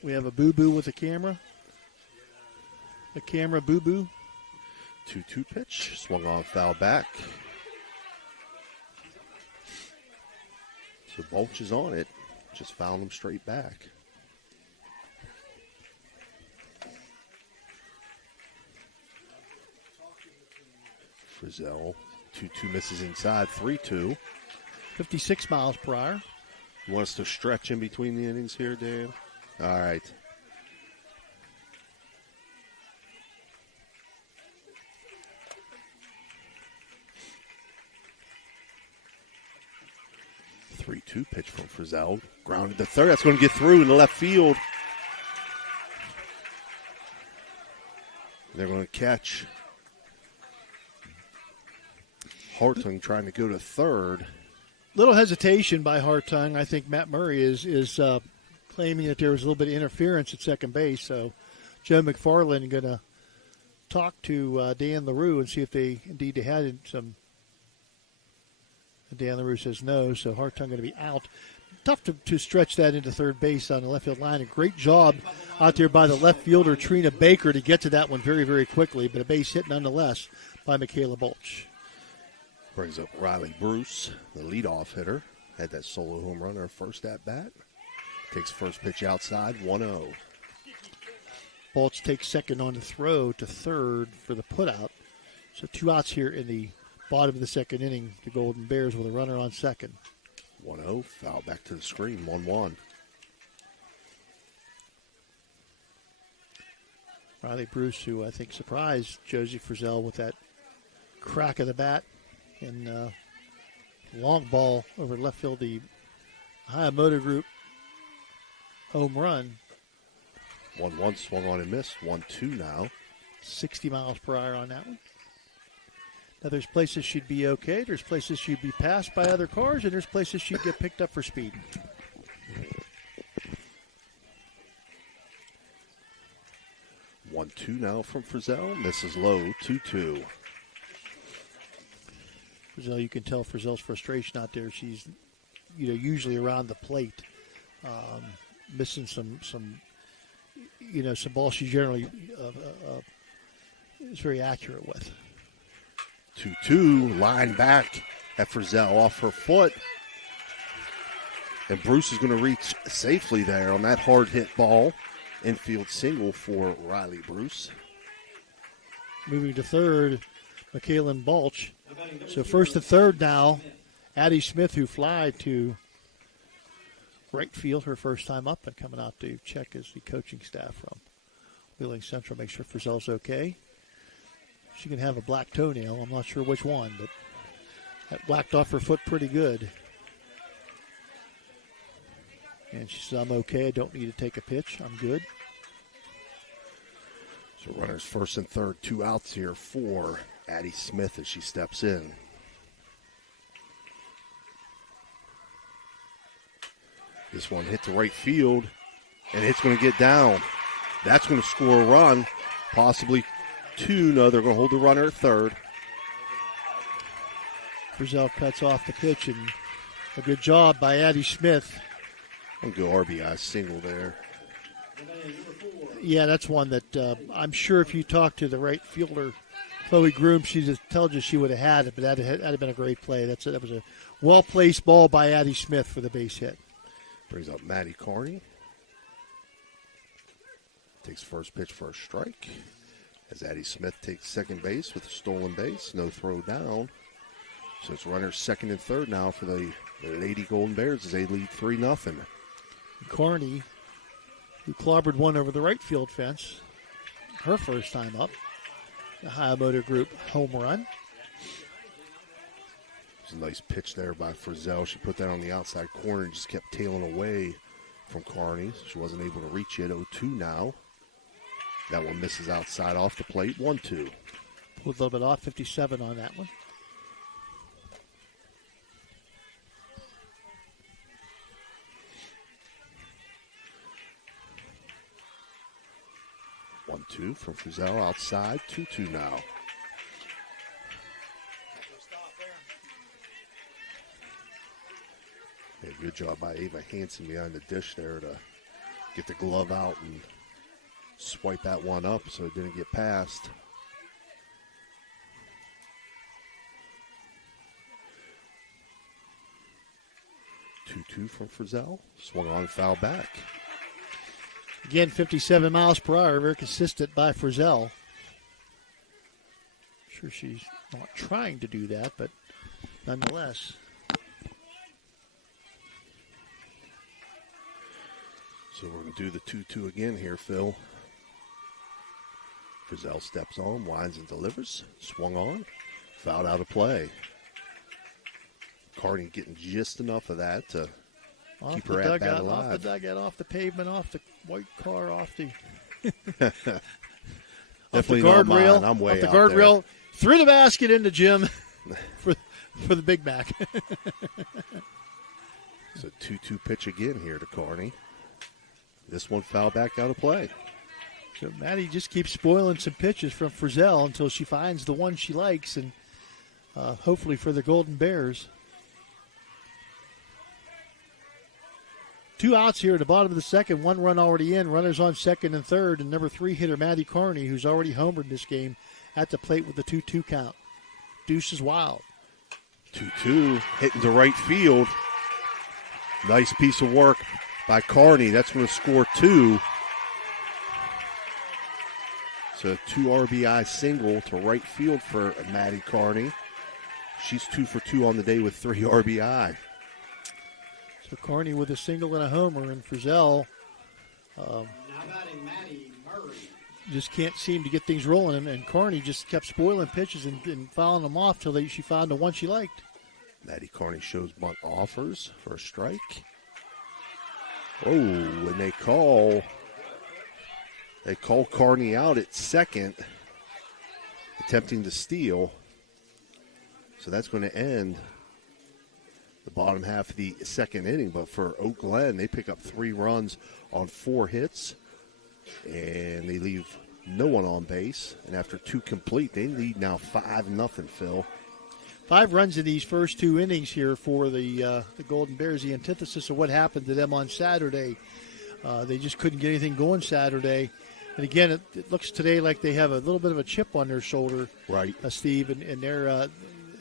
We have a boo-boo with a camera. A camera boo-boo. 2-2 pitch, swung on, foul back. So Balch is on it, just fouled him straight back. Frizzell, 2-2 misses inside, 3-2. 56 miles per hour. You want us to stretch in between the innings here, Dan? All right. Three-two pitch from Frizzell. Grounded to third. That's going to get through in the left field. They're going to catch Hartung trying to go to third. Little hesitation by Hartung. I think Matt Murray is claiming that there was a little bit of interference at second base. So Joe McFarland going to talk to Dan LaRue and see if they had some. Dan LaRue says no, so Hartung going to be out. Tough to stretch that into third base on the left field line. A great job out there by the left fielder, Trina Baker, to get to that one very, very quickly, but a base hit nonetheless by Michaela Balch. Brings up Riley Bruce, the leadoff hitter. Had that solo home run her first at bat. Takes first pitch outside, 1-0. Balch takes second on the throw to third for the putout. So 2 outs here in the bottom of the second inning. The Golden Bears with a runner on second. 1-0, foul back to the screen, 1-1. Riley Bruce, who I think surprised Josie Frizzell with that crack of the bat. And long ball over left field, the High Motor Group home run. 1-1 swung on and missed. 1-2 now. 60 miles per hour on that one. Now, there's places she'd be okay. There's places she'd be passed by other cars, and there's places she'd get picked up for speed. 1-2 now from Frizzell. Misses low. 2-2. Frizzell, you can tell Frizzell's frustration out there. She's, usually around the plate, missing some balls she generally is very accurate with. 2-2, line back at Frizzell off her foot. And Bruce is going to reach safely there on that hard hit ball. Infield single for Riley Bruce. Moving to third, McKaylin Balch. So first to third now, Addie Smith, who fly to right field her first time up and coming out to check as the coaching staff from Wheeling Central, make sure Frizzell's okay. She can have a black toenail. I'm not sure which one, but that whacked off her foot pretty good. And she says, I'm okay. I don't need to take a pitch. I'm good. So runners first and third, 2 outs here for Addie Smith as she steps in. This one hit to right field, and it's going to get down. That's going to score a run, possibly 2. No, they're going to hold the runner at third. Frizzell cuts off the pitch, and a good job by Addie Smith. I'll go RBI single there. Yeah, that's one that I'm sure if you talk to the right fielder, Chloe Groom, she just tells you she would have had it, but that'd have been a great play. That was a well-placed ball by Addie Smith for the base hit. Brings up Maddie Carney. Takes first pitch for a strike. As Addie Smith takes second base with a stolen base. No throw down. So it's runners second and third now for the Lady Golden Bears as they lead 3-0. Carney, who clobbered one over the right field fence, her first time up. The Ohio Motor Group home run. It's a nice pitch there by Frizzell. She put that on the outside corner and just kept tailing away from Carney. She wasn't able to reach it. 0-2 now. That one misses outside off the plate. 1-2. Pulled a little bit off, 57 on that one. 1-2 from Frizzell outside. 2-2 now. Yeah, good job by Ava Hansen behind the dish there to get the glove out and swipe that one up so it didn't get past. Two from Frizzell. Swung on, foul back. Again, 57 miles per hour, very consistent by Frizzell. Sure she's not trying to do that, but nonetheless. So we're going to do the 2-2 again here, Phil. Frizzell steps on, winds and delivers. Swung on, fouled out of play. Carney getting just enough of that to keep her at bat alive. Off the dugout, off the pavement, off the white car, off the definitely not mine. I'm way off the out guardrail, there. through the basket into Jim for the Big Mac. It's a 2-2 pitch again here to Carney. This one foul back out of play. So Maddie just keeps spoiling some pitches from Frizzell until she finds the one she likes, and hopefully for the Golden Bears. 2 outs here at the bottom of the second. 1 run already in. Runners on second and third. And number 3 hitter Maddie Carney, who's already homered in this game, at the plate with the 2-2 count. Deuce is wild. 2-2 hitting to right field. Nice piece of work by Carney. That's going to score 2. So 2 RBI single to right field for Maddie Carney. She's 2 for 2 on the day with 3 RBI. So Carney with a single and a homer, and Frizzell just can't seem to get things rolling. And Carney just kept spoiling pitches and fouling them off till she found the one she liked. Maddie Carney shows bunt offers for a strike. Oh, and they call They call Kearney out at second, attempting to steal. So that's going to end the bottom half of the second inning. But for Oak Glen, they pick up 3 runs on 4 hits, and they leave no one on base. And after 2 complete, they lead now 5-0, Phil. 5 runs in these first 2 innings here for the Golden Bears, the antithesis of what happened to them on Saturday. They just couldn't get anything going Saturday. And again, it looks today like they have a little bit of a chip on their shoulder, right, Steve, and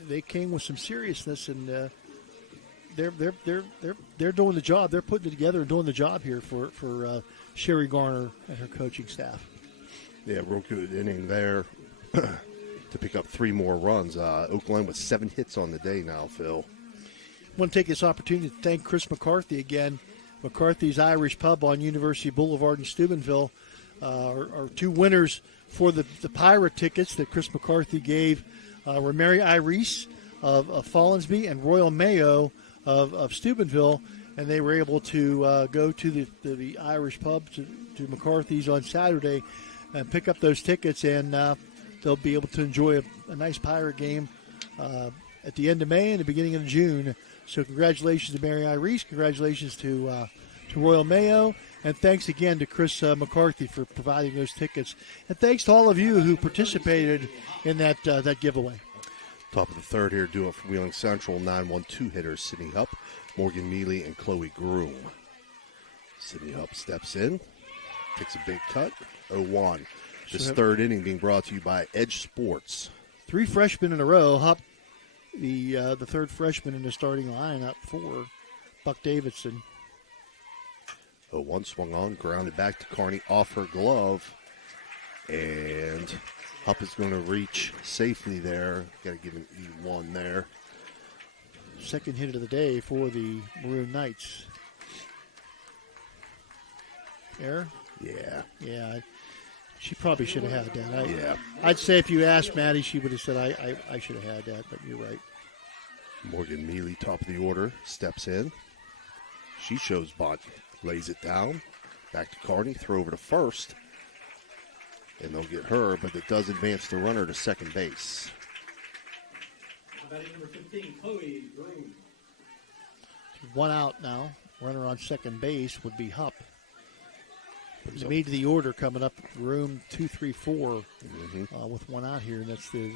they came with some seriousness, and they're doing the job. They're putting it together and doing the job here for Sherry Garner and her coaching staff. Yeah, real good inning there to pick up 3 more runs. Oak Glen with 7 hits on the day now, Phil. I want to take this opportunity to thank Chris McCarthy again. McCarthy's Irish Pub on University Boulevard in Steubenville are 2 winners for the Pirate tickets that Chris McCarthy gave. Were Mary Iris of Follinsby and Royal Mayo of Steubenville, and they were able to go to the Irish Pub to McCarthy's on Saturday and pick up those tickets, and they'll be able to enjoy a nice Pirate game at the end of May and the beginning of June. So congratulations to Mary Iris, congratulations to Royal Mayo, and thanks again to Chris McCarthy for providing those tickets. And thanks to all of you who participated in that giveaway. Top of the third here, duo for Wheeling Central, 9-1-2 hitters, Sydney Hupp, Morgan Mealy, and Chloe Groom. Sydney Hupp steps in, takes a big cut, 0-1. This third inning being brought to you by Edge Sports. 3 freshmen in a row. Hupp, the third freshman in the starting lineup for Buck Davidson. 0-1 swung on, grounded back to Kearney off her glove, and Hupp is going to reach safely there. Got to give an E1 there. Second hit of the day for the Maroon Knights. Error? Yeah. Yeah. She probably should have had that. Yeah. I'd say if you asked Maddie, she would have said, I should have had that, but you're right. Morgan Mealy, top of the order, steps in. She shows bunt, lays it down. Back to Kearney, throw over to first. And they'll get her, but it does advance the runner to second base. Number 15, Chloe Groom. 1 out now. Runner on second base would be Hupp. The meat of the order coming up, room 2, 3, 4, with 1 out here. And that's see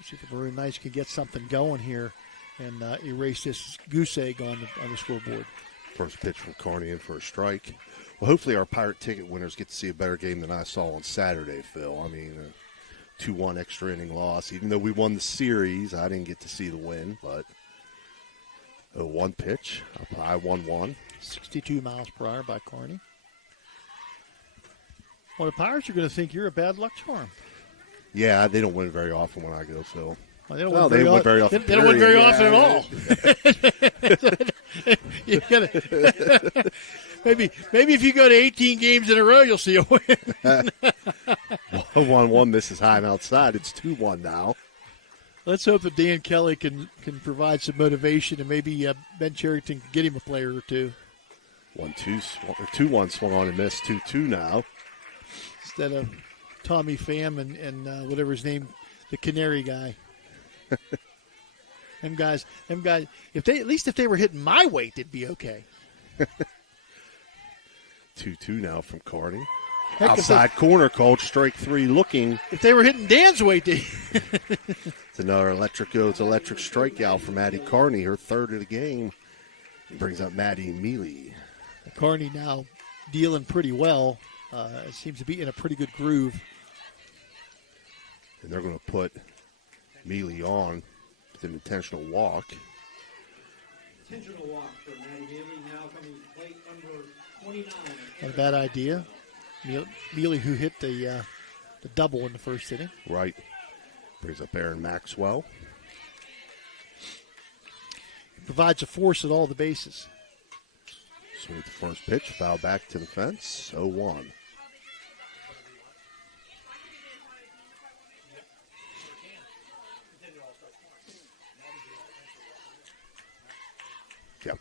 if the Maroon Knights can get something going here and erase this goose egg on the scoreboard. First pitch from Kearney in for a strike. Well, hopefully our Pirate ticket winners get to see a better game than I saw on Saturday, Phil. I mean, a 2-1 extra inning loss. Even though we won the series, I didn't get to see the win. But a 1 pitch, up high 1-1. 62 miles per hour by Kearney. Well, the Pirates are going to think you're a bad luck charm. Yeah, they don't win very often when I go, Phil. Well, they don't win very often. They don't win very often at all. You gotta, maybe if you go to 18 games in a row, you'll see a win. 1-1. This is high and outside. It's 2-1 now. Let's hope that Dan Kelly can provide some motivation, and maybe Ben Cherrington can get him a player or 2. 2-1 swung on and missed. 2-2 now. Instead of Tommy Pham and whatever his name, the Canary guy. them guys, if they were hitting my weight, it'd be okay. 2-2 now from Kearney. Outside corner called strike 3 looking. If they were hitting Dan's weight, it's another electric strikeout from Maddie Kearney, her third of the game. It brings up Maddie Mealy. Kearney now dealing pretty well. It seems to be in a pretty good groove. And they're going to put Mealy on with an intentional walk. Intentional walk for Maddie Mealy, now coming to plate number 29. Not a bad idea. Mealy, who hit the double in the first inning. Right. Brings up Aaron Maxwell. Provides a force at all the bases. Swing at the first pitch, foul back to the fence, 0-1. Yeah.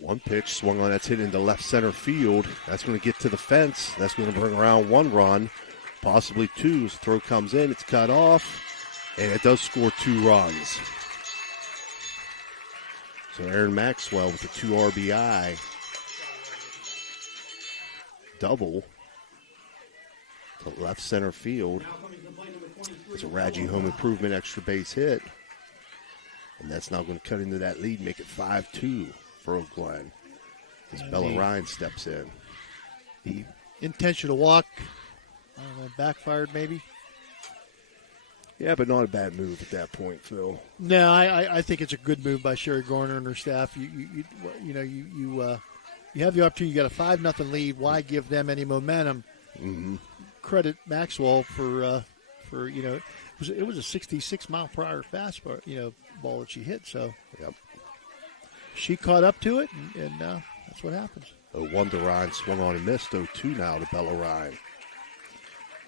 One pitch swung on, that's hit into left center field. That's going to get to the fence. That's going to bring around 1 run, possibly 2. As the throw comes in, it's cut off, and it does score 2 runs. So Aaron Maxwell with the 2 RBI double to left center field. It's a Radji home improvement extra base hit. And that's now going to cut into that lead, make it 5-2 for Oak Glen as Bella Ryan steps in. The intentional walk, I don't know, backfired maybe. Yeah, but not a bad move at that point, Phil. No, I think it's a good move by Sherry Garner and her staff. You have the opportunity. You got a 5-0 lead. Why give them any momentum? Mm-hmm. Credit Maxwell for it was a 66-mile-per-hour fastball, ball that she hit. So she caught up to it, and that's what happens. 0-1 to Ryan, swung on and missed. 0-2 now to Bella Ryan.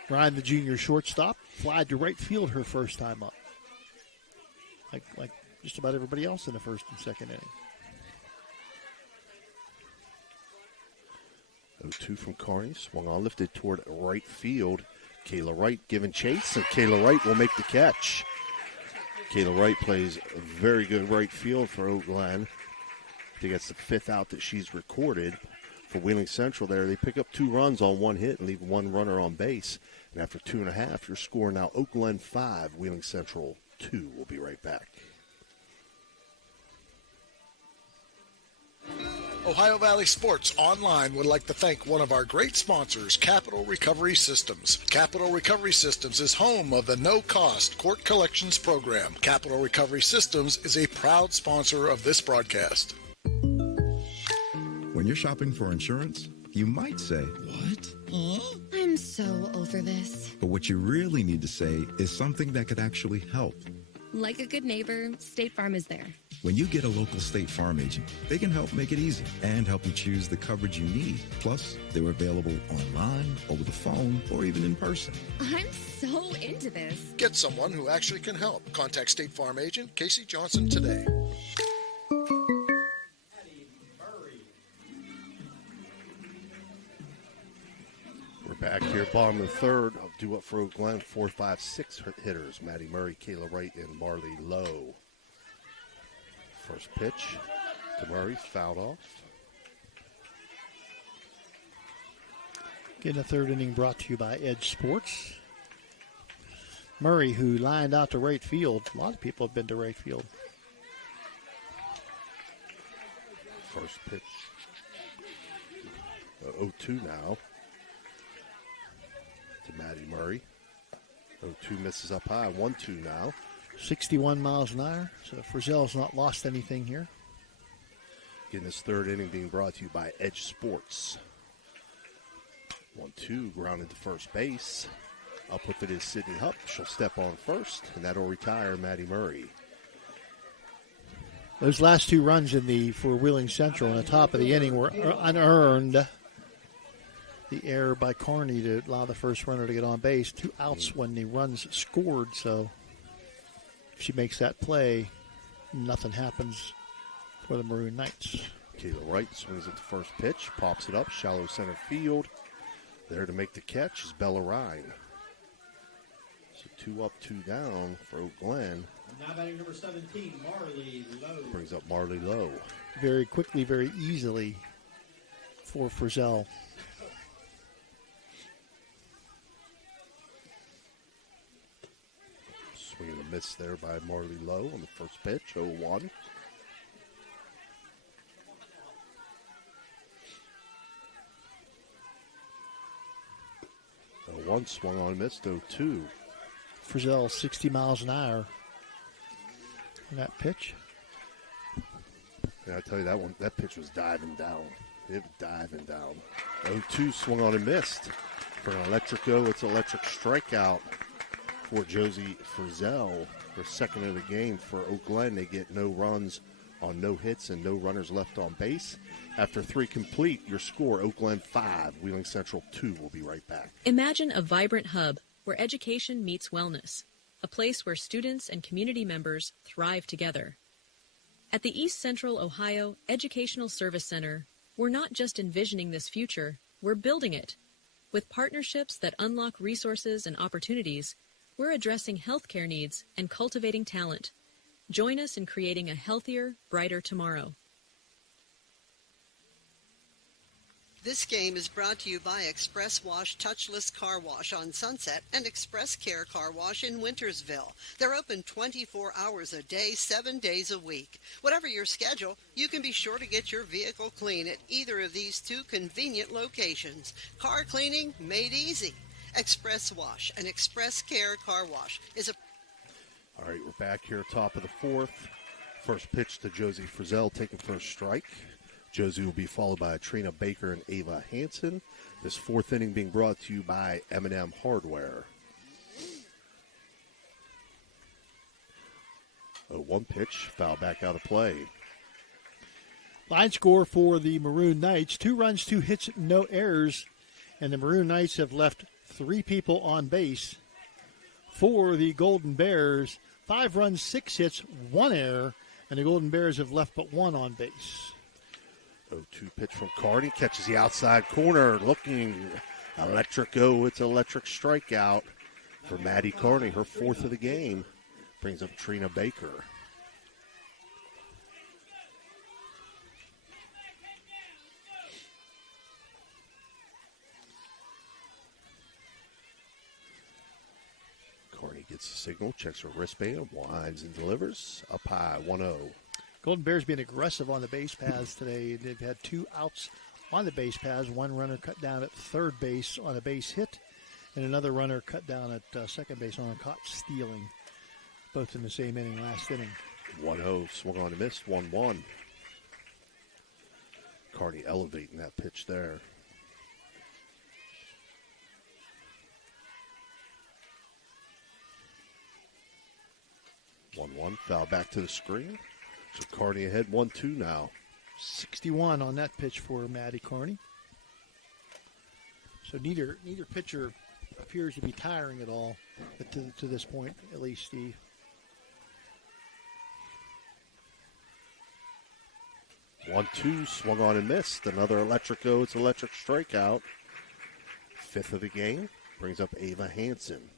Ryan, the junior shortstop, flied to right field her first time up. Like just about everybody else in the first and second inning. 0-2 from Carney, swung on, lifted toward right field. Kayla Wright giving chase, and Kayla Wright will make the catch. Kayla Wright plays a very good right field for Oak Glen. I think that's the 5th out that she's recorded for Wheeling Central there. They pick up 2 runs on 1 hit and leave 1 runner on base. And after 2.5, your score now Oak Glen 5, Wheeling Central 2. We'll be right back. Ohio Valley Sports Online would like to thank one of our great sponsors, Capital Recovery Systems. Capital Recovery Systems is home of the no-cost court collections program. Capital Recovery Systems is a proud sponsor of this broadcast. When you're shopping for insurance, you might say, "What? I'm so over this." But what you really need to say is something that could actually help. Like a good neighbor, State Farm is there. When you get a local State Farm agent, they can help make it easy and help you choose the coverage you need. Plus, they're available online, over the phone, or even in person. I'm so into this. Get someone who actually can help. Contact State Farm agent Casey Johnson today. We're back here, bottom of the third. I'll do up for Oak Glen. 4, 5, 6 hitters. Maddie Murray, Kayla Wright, and Marley Lowe. First pitch to Murray, fouled off. Getting the third inning brought to you by Edge Sports. Murray, who lined out to right field. A lot of people have been to right field. First pitch. 0-2 now to Maddie Murray. 0-2 misses up high. 1-2 now. 61 miles an hour, so Frizzell's not lost anything here. Getting this third inning being brought to you by Edge Sports. 1-2, grounded to first base. Up with it is Sydney Hupp. She'll step on first, and that'll retire Maddie Murray. Those last 2 runs for Wheeling Central in the top of the inning were unearned. The error by Carney to allow the first runner to get on base. 2 outs when the runs scored, so if she makes that play, nothing happens for the Maroon Knights. Kayla Wright swings at the first pitch, pops it up, shallow center field. There to make the catch is Bella Ryan. So 2 up, 2 down for Oak Glen. Now batting number 17, Marley Lowe. Brings up Marley Lowe. Very quickly, very easily for Frizzell. Swing and a miss there by Marley Lowe on the first pitch, 0-1. One swung on and missed, 0-2. Frizzell 60 miles an hour in that pitch. Yeah, I tell you, that pitch was diving down. It was diving down. 0-2 swung on and missed. For an Electrico, it's an electric strikeout for Josie Frizzell. For second of the game for Oak Glen, they get no runs on no hits and no runners left on base. After 3 complete, your score, Oak Glen 5, Wheeling Central 2. We'll be right back. Imagine a vibrant hub where education meets wellness, a place where students and community members thrive together. At the East Central Ohio Educational Service Center, we're not just envisioning this future, we're building it. With partnerships that unlock resources and opportunities, we're addressing healthcare needs and cultivating talent. Join us in creating a healthier, brighter tomorrow. This game is brought to you by Express Wash Touchless Car Wash on Sunset and Express Care Car Wash in Wintersville. They're open 24 hours a day, 7 days a week. Whatever your schedule, you can be sure to get your vehicle clean at either of these two convenient locations. Car cleaning made easy. Express Wash and Express Care Car Wash is a... All right, we're back here, top of the fourth. First pitch to Josie Frizzell, taking first strike. Josie will be followed by Trina Baker and Ava Hansen. This fourth inning being brought to you by M&M Hardware. 0-1 pitch, foul back out of play. Line score for the Maroon Knights, 2 runs, 2 hits, no errors, and the Maroon Knights have left 3 people on base. For the Golden Bears, 5 runs, 6 hits, 1 error, and the Golden Bears have left but 1 on base. 0-2 pitch from Carney, catches the outside corner, looking electric. It's electric strikeout for Maddie Carney, her 4th of the game. Brings up Trina Baker. Carney gets the signal, checks her wristband, winds and delivers. Up high, 1-0. Golden Bears being aggressive on the base paths today. They've had 2 outs on the base paths. 1 runner cut down at third base on a base hit, and another runner cut down at second base on a caught stealing. Both in the same inning, last inning. 1-0, swung on and missed, 1-1. Carney elevating that pitch there. One foul back to the screen. So Carney ahead 1-2 now. 61 on that pitch for Maddie Carney. So neither pitcher appears to be tiring at all to this point, at least, Steve. One-two, swung on and missed. Another electric strikeout. 5th of the game. Brings up Ava Hansen.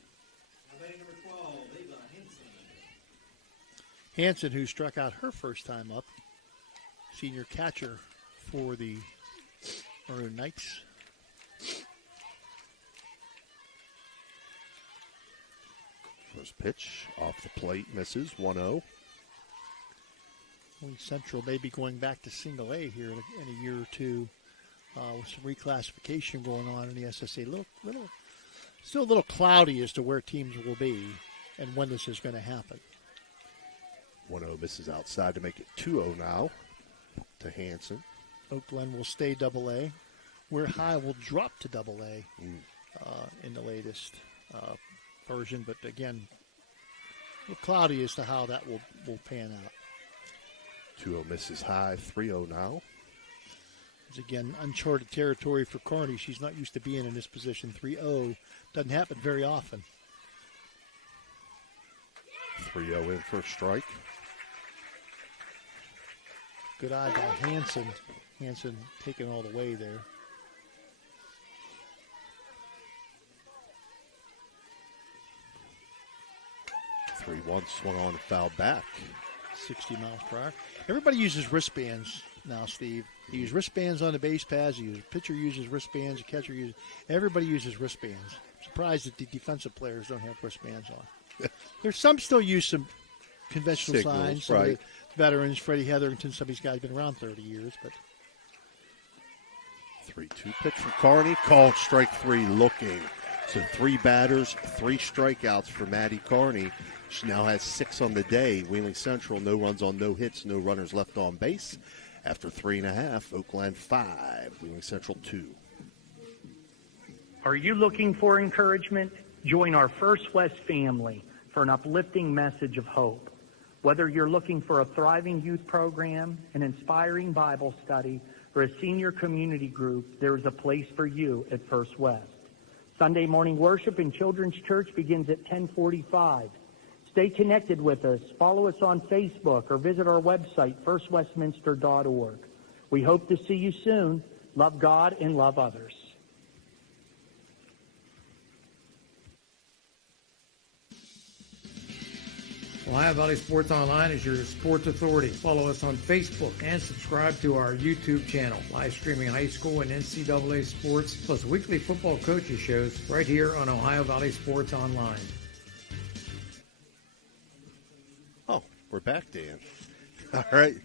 Hansen, who struck out her first time up, senior catcher for the Maroon Knights. First pitch off the plate, misses, 1-0. Central may be going back to single A here in a year or two with some reclassification going on in the SSA. Still a little cloudy as to where teams will be and when this is going to happen. 1-0 misses outside to make it 2-0 now to Hansen. Oak Glen will stay Double A, where High will drop to Double A in the latest version. But again, a little cloudy as to how that will pan out. 2-0 misses High, 3-0 now. It's again uncharted territory for Carney. She's not used to being in this position. 3-0 doesn't happen very often. 3-0 in first strike. Good eye by Hansen. Hansen taking all the way there. Three one swung on and fouled back. 60 miles per hour. Everybody uses wristbands now, Steve. You use wristbands on the base paths. Pitcher uses wristbands. The catcher uses. Everybody uses wristbands. I'm surprised that the defensive players don't have wristbands on. There's some still use some conventional signals, signs. Some right. of the veterans, Freddie Hetherington, some of these guys have been around 30 years. But 3-2 pitch from Carney. Called strike 3 looking. So 3 batters, 3 strikeouts for Maddie Carney. She now has 6 on the day. Wheeling Central, no runs on no hits, no runners left on base. After 3.5, Oakland 5, Wheeling Central 2. Are you looking for encouragement? Join our First West family for an uplifting message of hope. Whether you're looking for a thriving youth program, an inspiring Bible study, or a senior community group, there is a place for you at First West. Sunday morning worship in Children's Church begins at 10:45. Stay connected with us. Follow us on Facebook or visit our website, firstwestminster.org. We hope to see you soon. Love God and love others. Ohio Valley Sports Online is your sports authority. Follow us on Facebook and subscribe to our YouTube channel. Live streaming high school and NCAA sports, plus weekly football coaches shows right here on Ohio Valley Sports Online. Oh, we're back, Dan. All right.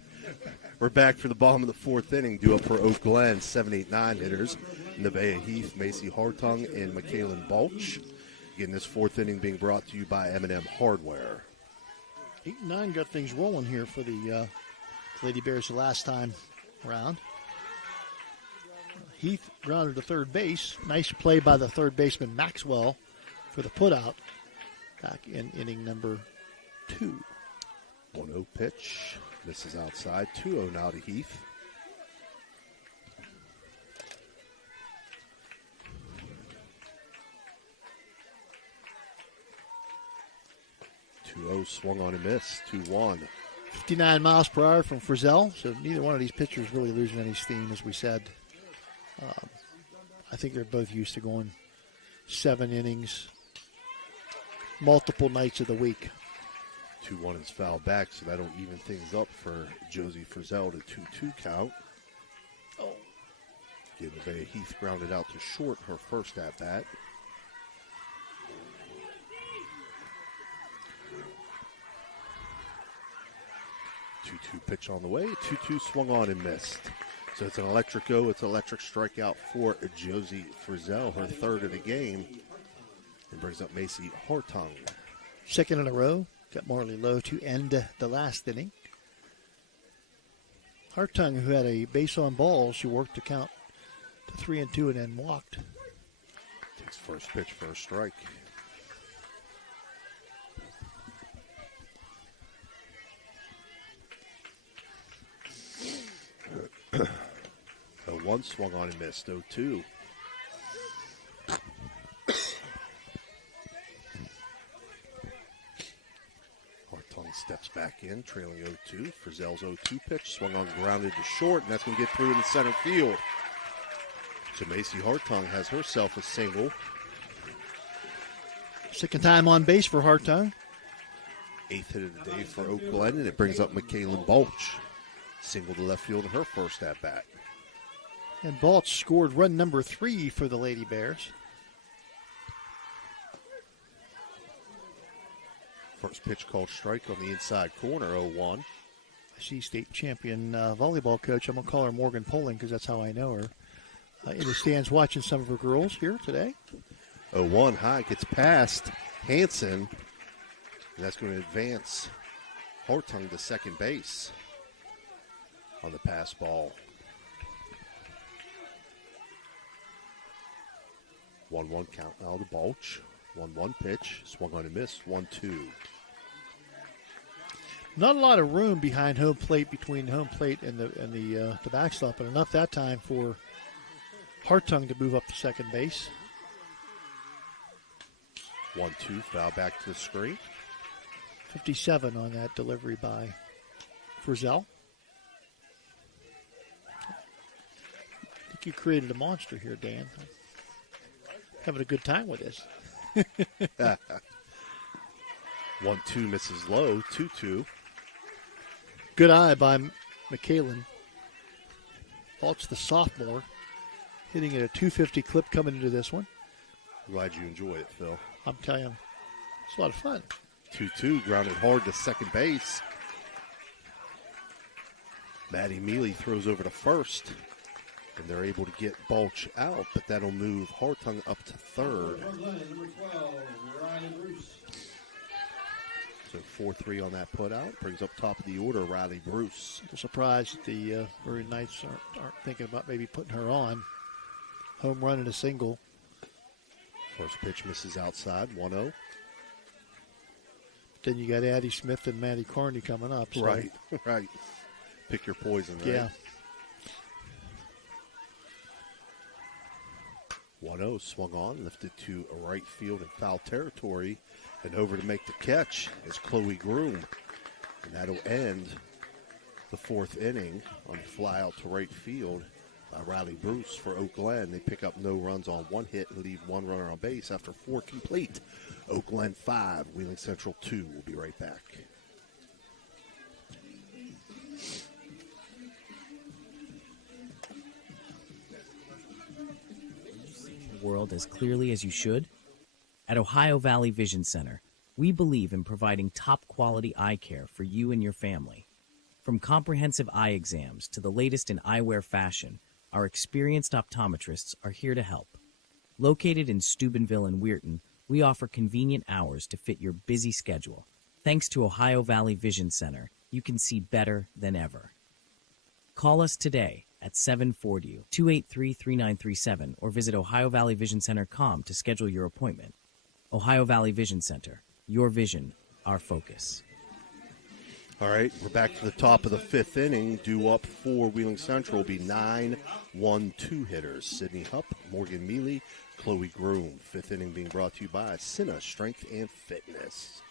We're back for the bottom of the fourth inning. Due up for Oak Glen, 7-8-9 hitters. Nevaeh Heath, Macy Hartung, and McKaylin Balch. Again, this fourth inning being brought to you by M&M Hardware. 8-9 got things rolling here for the Lady Bears the last time around. Heath grounded to third base. Nice play by the third baseman Maxwell for the putout back in inning number 2. 1-0 pitch. Misses outside. 2-0 now to Heath. Swung on and missed. 2-1. 59 miles per hour from Frizzell, so neither one of these pitchers really losing any steam, as we said. I think they're both used to going 7 innings, multiple nights of the week. 2-1 is fouled back, so that'll even things up for Josie Frizzell to 2-2 count. Oh. Nevaeh Heath grounded out to short her first at-bat. 2-2 pitch on the way. 2-2 swung on and missed. So it's an electric go. It's an electric strikeout for Josie Frizzell, her third of the game. And brings up Macy Hartung. Second in a row. Got Marley Lowe to end the last inning. Hartung, who had a base on balls, she worked to count to 3-2 and then walked. Takes first pitch for a strike. One swung on and missed. 0-2. Hartung steps back in, trailing 0-2. Frizzell's 0-2 pitch swung on, grounded to short, and that's going to get through in the center field. So Macy Hartung has herself a single. Second time on base for Hartung. 8th hit of the day for Oak Glen, and it brings up McKaylin Balch. Single to left field in her first at-bat. And Balch scored run number 3 for the Lady Bears. First pitch called strike on the inside corner, 0-1. I see state champion volleyball coach. I'm going to call her Morgan Poling because that's how I know her. In the stands watching some of her girls here today. 0-1 high, gets past Hanson. And that's going to advance Hartung to second base on the pass ball. 1-1 count now to Balch. 1-1 pitch, swung on and missed. 1-2. Not a lot of room behind home plate, between home plate and the backstop, but enough that time for Hartung to move up to second base. 1-2, foul back to the screen. 57 on that delivery by Frizzell. I think you created a monster here, Dan. Having a good time with this. 1-2 misses low. 2-2. Good eye by McKaylin. Balch, the sophomore, hitting at a 250 clip coming into this one. Glad you enjoy it, Phil. I'm telling you, it's a lot of fun. 2-2, grounded hard to second base. Maddie Mealy throws over to first. And they're able to get Balch out, but that'll move Hartung up to third. So 4-3 on that putout. Brings up top of the order, Riley Bruce. I'm surprised that the Murray Knights aren't thinking about maybe putting her on. Home run and a single. First pitch misses outside, 1-0. Then you got Addie Smith and Maddie Carney coming up. So. Right. Pick your poison, right? Yeah. 1-0 swung on, lifted to a right field in foul territory. And over to make the catch is Chloe Groom. And that'll end the fourth inning on the fly out to right field by Riley Bruce for Oak Glen. They pick up no runs on one hit and leave one runner on base after 4 complete. Oak Glen 5, Wheeling Central 2. We'll be right back. The world as clearly as you should? At Ohio Valley Vision Center, we believe in providing top-quality eye care for you and your family. From comprehensive eye exams to the latest in eyewear fashion, our experienced optometrists are here to help. Located in Steubenville and Weirton, we offer convenient hours to fit your busy schedule. Thanks to Ohio Valley Vision Center, you can see better than ever. Call us today at 740-283-3937 or visit OhioValleyVisionCenter.com to schedule your appointment. Ohio Valley Vision Center. Your vision, our focus. All right, we're back to the top of the fifth inning. Due up for Wheeling Central will be 9 1-2 hitters. Sydney Hupp, Morgan Mealy, Chloe Groom. Fifth inning being brought to you by Cinna Strength and Fitness.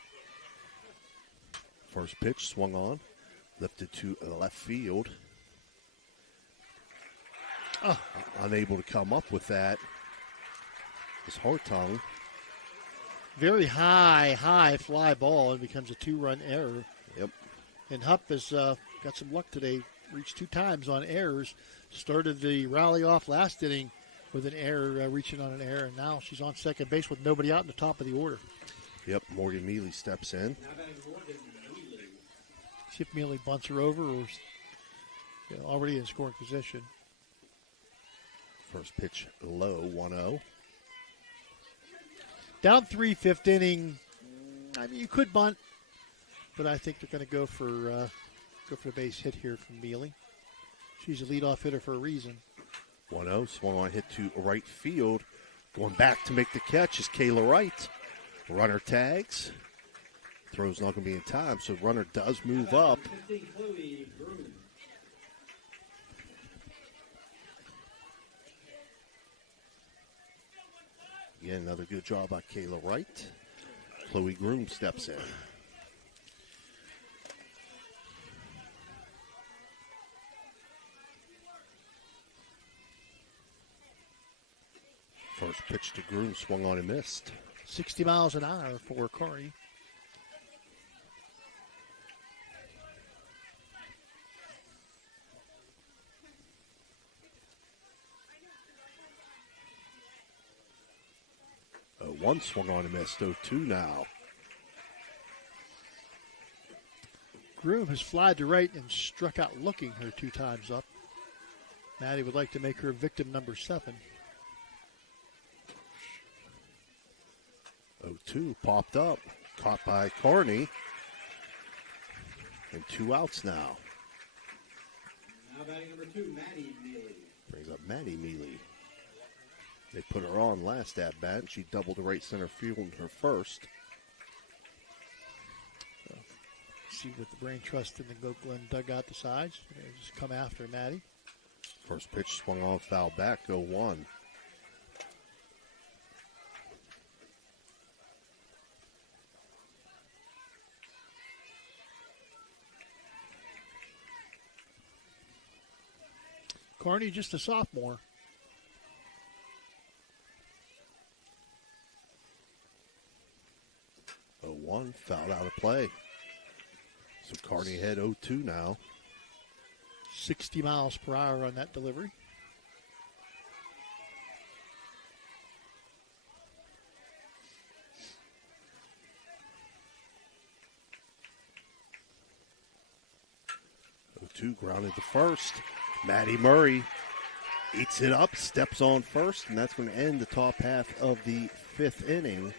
First pitch swung on, lifted to left field. Unable to come up with that is Hartung. Very high fly ball. It becomes a 2-run error. Yep. And Hupp has got some luck today. Reached 2 times on errors. Started the rally off last inning with an error, reaching on an error. And now she's on second base with nobody out in the top of the order. Yep, Morgan Mealy steps in. See if Mealy bunts her over or already in scoring position. First pitch low, 1-0. Down 3, fifth inning. I mean, you could bunt, but I think they're going to go for the base hit here from Mealy. She's a leadoff hitter for a reason. 1-0, swung on hit to right field. Going back to make the catch is Kayla Wright. Runner tags. Throw's not going to be in time, so runner does move up. Again, another good job by Kayla Wright. Chloe Groom steps in. First pitch to Groom, swung on and missed. 60 miles an hour for Carney. One swung on and missed. 0-2 now. Groom has flied to right and struck out looking her 2 times up. Maddie would like to make her victim number 7. 0-2 popped up. Caught by Carney. And 2 outs now. Now batting number 2, Maddie Mealy. Brings up Maddie Mealy. They put her on last at bat. She doubled to right center field in her first. See what the Brain Trust and the Oak Glen dugout decides. They just come after Maddie. First pitch swung on, foul back, 0-1. Carney just a sophomore. 0-1, fouled out of play. So Carney ahead 0-2 now. 60 miles per hour on that delivery. Grounded to first. Maddie Murray eats it up, steps on first, and that's going to end the top half of the fifth inning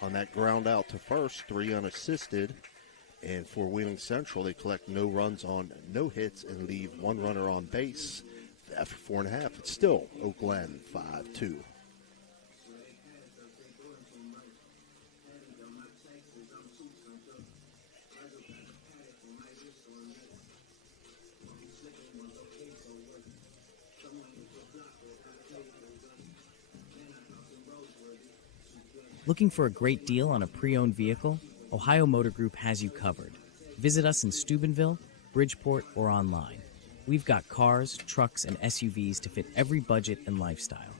on that ground out to first, 3 unassisted. And for Wheeling Central, they collect no runs on no hits and leave 1 runner on base. After 4.5, it's still Oak Glen 5-2. Looking for a great deal on a pre-owned vehicle? Ohio Motor Group has you covered. Visit us in Steubenville, Bridgeport, or online. We've got cars, trucks, and SUVs to fit every budget and lifestyle.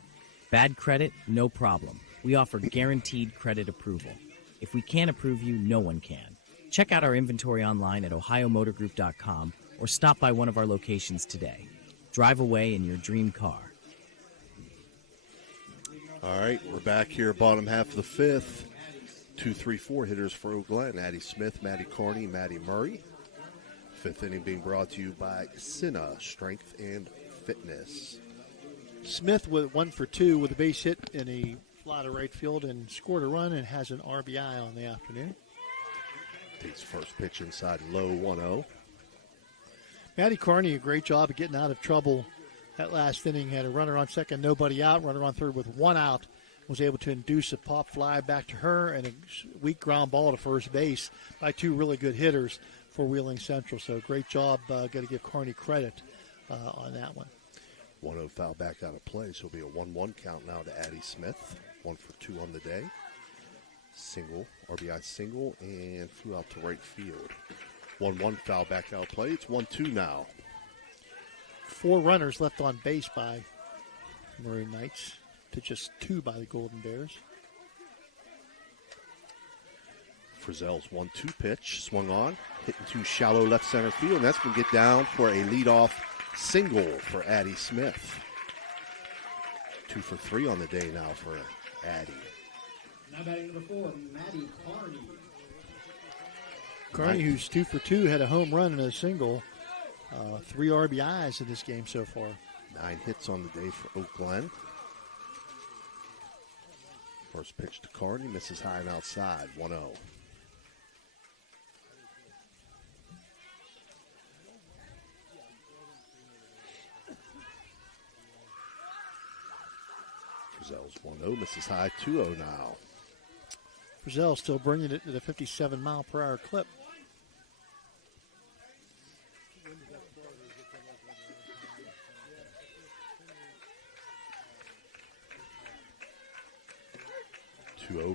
Bad credit? No problem. We offer guaranteed credit approval. If we can't approve you, no one can. Check out our inventory online at ohiomotorgroup.com or stop by one of our locations today. Drive away in your dream car. All right, we're back here, bottom half of the fifth. 2, 3, 4 hitters for Oak Glen. Addie Smith, Maddie Carney, Maddie Murray. Fifth inning being brought to you by Cinna Strength and Fitness. Smith with 1 for 2 with a base hit in a fly to right field and scored a run and has an RBI on the afternoon. Takes first pitch inside low 1-0. Maddie Carney, a great job of getting out of trouble that last inning. Had a runner on second, nobody out, runner on third with 1 out. Was able to induce a pop fly back to her and a weak ground ball to first base by 2 really good hitters for Wheeling Central. So great job. Got to give Carney credit on that one. 1-0 foul back out of play, so it'll be a 1-1 count now to Addie Smith. 1 for 2 on the day. Single, RBI single, and flew out to right field. 1-1 foul back out of play. It's 1-2 now. 4 runners left on base by Maroon Knights to just 2 by the Golden Bears. Frizzell's 1-2 pitch, swung on, hitting to shallow left center field, and that's going to get down for a leadoff single for Addie Smith. 2 for 3 on the day now for Addie. Now batting number 4, Maddie Carney. Carney, who's 2 for 2, had a home run and a single. 3 RBIs in this game so far. 9 hits on the day for Oak Glen. First pitch to Carney, misses high and outside, 1-0. Frizzell's 1-0, misses high, 2-0 now. Frizzell still bringing it at a 57-mile-per-hour clip.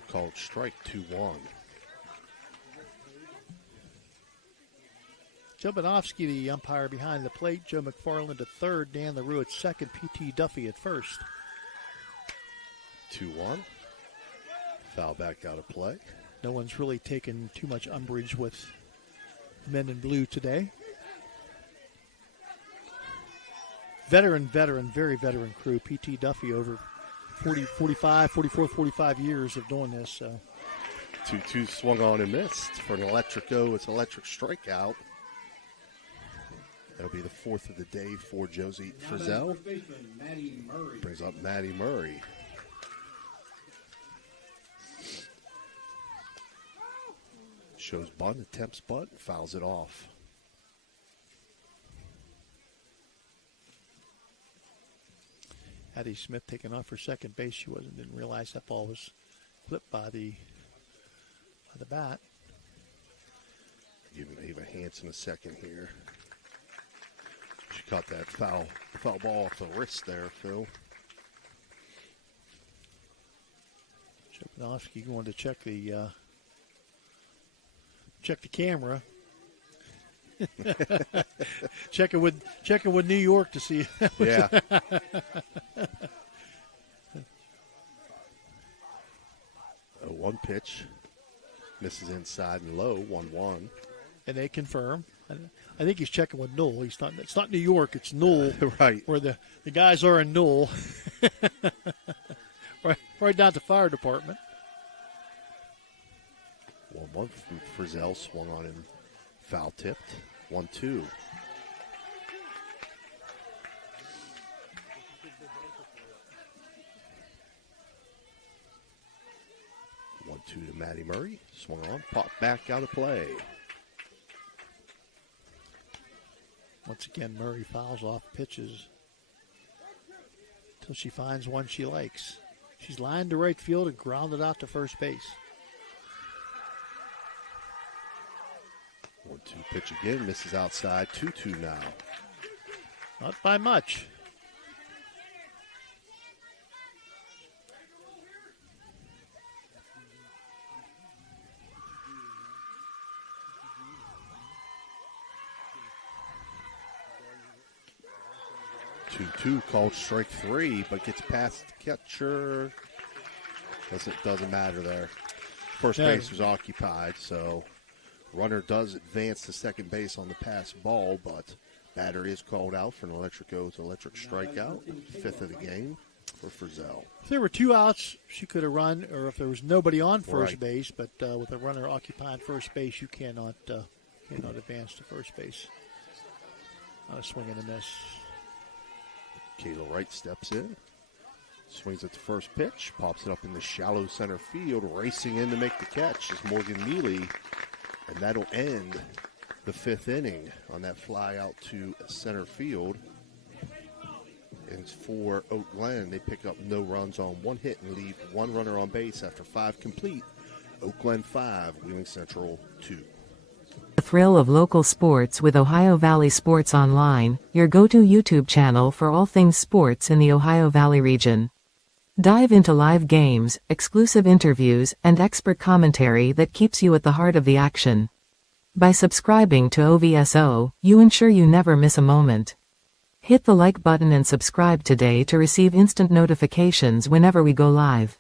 Called strike, 2-1. Joe Bonofsky, the umpire behind the plate. Joe McFarland at third. Dan LaRue at second. P.T. Duffy at first. 2-1. Foul back out of play. No one's really taken too much umbrage with men in blue today. Very veteran crew. P.T. Duffy over 44, 45 years of doing this. So. 2-2 swung on and missed for an it's an electric strikeout. That'll be the 4th of the day for Josie Frizzell. Brings up Maddie Murray. Shows bunt, attempts bunt, fouls it off. Addie Smith taking off for second base. She didn't realize that ball was flipped by the bat. Giving Ava Hansen a second here. She caught that foul ball off the wrist there, Phil. Chepinowski going to check the camera. checking with New York to see. Yeah. 1 pitch. Misses inside and low, 1-1. And they confirm. I think he's checking with Knoll. It's not New York, it's Knoll. Right. Where the guys are in Knoll. right down to fire department. 1-1 from Frizzell, swung on and foul tipped. 1-2. To Maddie Murray. Swung on, popped back out of play. Once again, Murray fouls off pitches until she finds one she likes. She's lined to right field and grounded out to first base. 1-2 pitch again, misses outside, 2-2 now. Not by much. 2-2 called strike 3, but gets past the catcher. Doesn't matter there. First base was occupied, so runner does advance to second base on the pass ball, but batter is called out for an electric strikeout, 5th of the game for Frizzell. If there were 2 outs, she could have run, or if there was nobody on first base, but with a runner occupying first base, you cannot advance to first base. Not a swing and a miss. Kayla Wright steps in, swings at the first pitch, pops it up in the shallow center field, racing in to make the catch is Morgan Neely, and that'll end the 5th inning on that fly out to center field. And for Oak Glen, they pick up no runs on 1 hit and leave 1 runner on base after 5 complete. Oak Glen 5, Wheeling Central 2. The thrill of local sports with Ohio Valley Sports Online, your go-to YouTube channel for all things sports in the Ohio Valley region. Dive into live games, exclusive interviews, and expert commentary that keeps you at the heart of the action. By subscribing to OVSO, you ensure you never miss a moment. Hit the like button and subscribe today to receive instant notifications whenever we go live.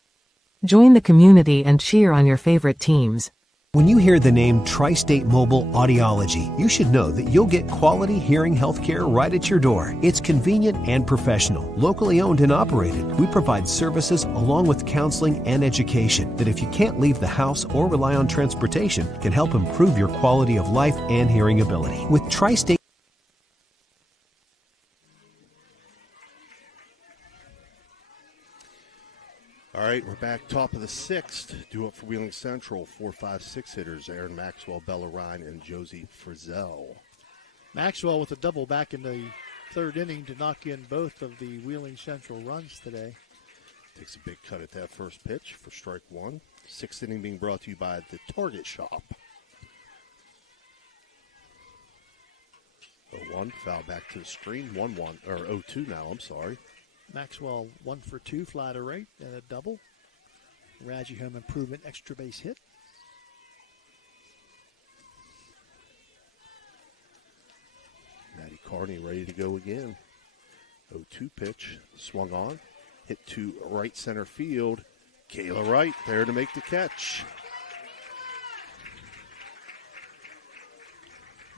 Join the community and cheer on your favorite teams. When you hear the name Tri-State Mobile Audiology, you should know that you'll get quality hearing health care right at your door. It's convenient and professional, locally owned and operated. We provide services along with counseling and education that, if you can't leave the house or rely on transportation, can help improve your quality of life and hearing ability. With Tri-State All right, we're back top of the 6th. Due up for Wheeling Central, 4, 5, 6 hitters, Aaron Maxwell, Bella Ryan, and Josie Frizzell. Maxwell with a double back in the 3rd inning to knock in both of the Wheeling Central runs today. Takes a big cut at that first pitch for strike 1. 6th inning being brought to you by the Target Shop. 0-1, foul back to the screen. 1-1, or 0-2 now, I'm sorry. Maxwell 1 for 2, fly to right, and a double. Raji Home Improvement extra base hit. Maddie Carney ready to go again. 0-2 pitch, swung on, hit to right center field. Kayla Wright there to make the catch.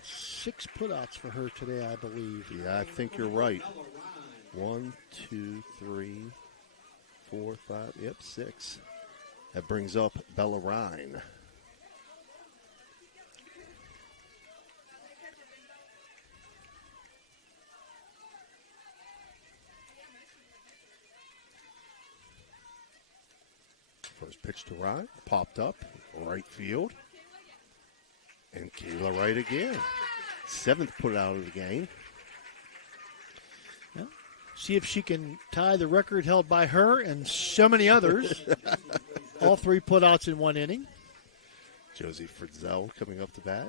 6 putouts for her today, I believe. Yeah, I think you're right. 1, 2, 3, 4, 5, 6. That brings up Bella Ryan. First pitch to Ryan, popped up, right field. And Kayla Wright again. 7th put out of the game. See if she can tie the record held by her and so many others. All 3 putouts in 1 inning. Josie Frizzell coming up to bat.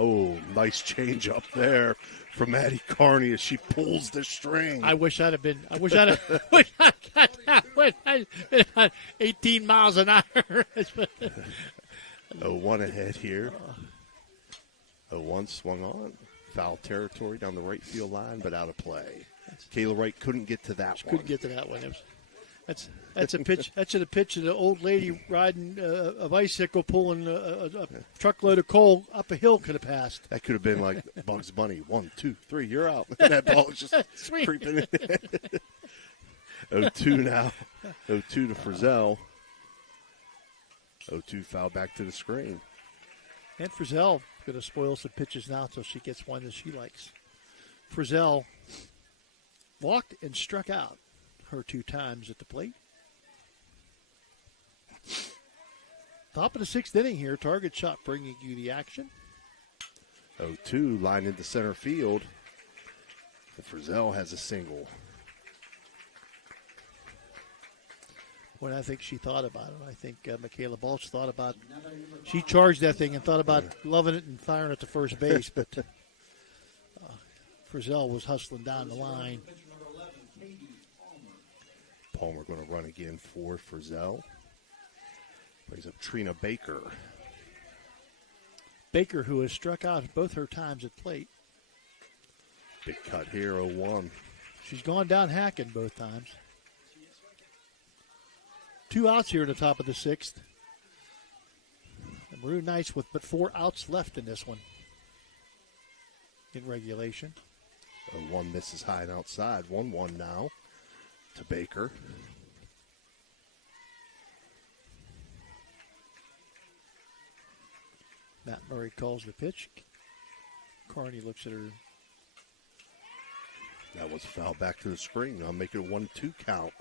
Oh, nice change up there from Maddie Carney as she pulls the string. I wish I'd have got that one. I'd been about 18 miles an hour. 0-1 ahead here. 0-1 swung on. Foul territory down the right field line, but out of play. Kayla Wright couldn't get to that one. Couldn't get to that one. That's a pitch. That's a pitch of the old lady riding a bicycle, pulling a truckload of coal up a hill. Could have passed. That could have been like Bugs Bunny. 1, 2, 3, you're out. And that ball was just creeping in. 0-2 now. 0-2 to Frizzell. 0-2 foul back to the screen. And Frizzell going to spoil some pitches now until she gets one that she likes. Frizzell walked and struck out her 2 times at the plate. Top of the 6th inning here. Target Shop bringing you the action. 0-2 line into center field. And Frizzell has a single. When I think she thought about it. I think Michaela Balch thought about it. She charged that thing and thought about loving it and firing it to first base. But Frizzell was hustling down the line. Palmer going to run again for Frizzell. Brings up Trina Baker. Baker, who has struck out both her times at plate. Big cut here, 0-1. She's gone down hacking both times. 2 outs here in the top of the 6th. And Maroon Knights with but 4 outs left in this one in regulation. 0-1 misses high and outside. 1-1 now to Baker. Matt Murray calls the pitch. Carney looks at her. That was fouled back to the screen. I'll make it a 1-2 count.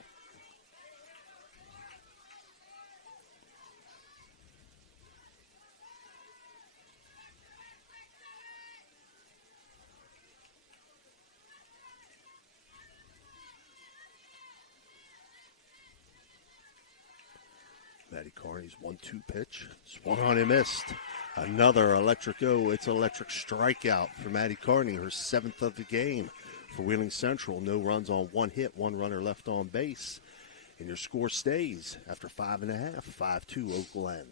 Maddie Carney's 1-2 pitch. Swung on and missed. Another electric it's an electric strikeout for Maddie Carney, her 7th of the game for Wheeling Central. No runs on 1 hit, 1 runner left on base. And your score stays after 5.5, 5-2 Oak Glen.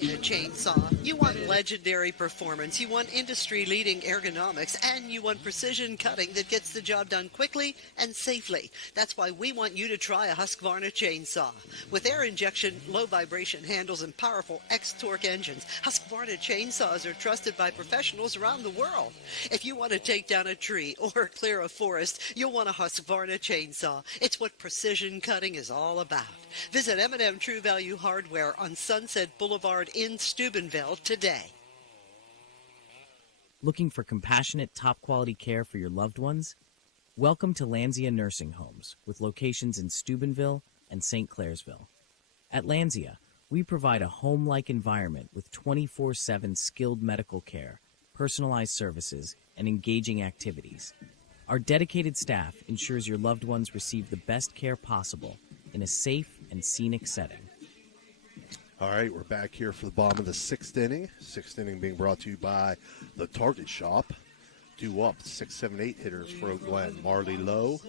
In a chainsaw, you want legendary performance, you want industry-leading ergonomics, and you want precision cutting that gets the job done quickly and safely. That's why we want you to try a Husqvarna chainsaw. With air injection, low vibration handles, and powerful X-Torque engines, Husqvarna chainsaws are trusted by professionals around the world. If you want to take down a tree or clear a forest, you'll want a Husqvarna chainsaw. It's what precision cutting is all about. Visit M&M True Value Hardware on Sunset Boulevard in Steubenville today. Looking for compassionate, top-quality care for your loved ones? Welcome to Lanzia Nursing Homes, with locations in Steubenville and St. Clairsville. At Lanzia, we provide a home-like environment with 24/7 skilled medical care, personalized services, and engaging activities. Our dedicated staff ensures your loved ones receive the best care possible in a safe and scenic setting. All right, we're back here for the bottom of the 6th inning. 6th inning being brought to you by the Target Shop. Due up, 6, 7, 8 hitters for Oak Glen. Marley Lowe,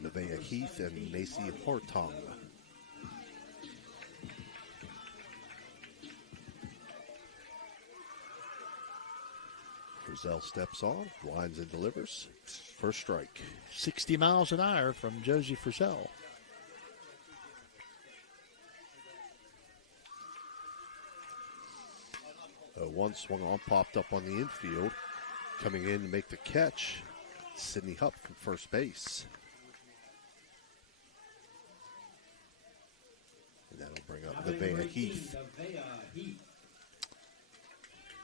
Nevaeh Heath, and Macy Hartung. Frizzell steps on, winds and delivers. First strike. 60 miles an hour from Josie Frizzell. One swung on, popped up on the infield. Coming in to make the catch, Sydney Hupp from first base. And that'll bring up Nevaeh Heath.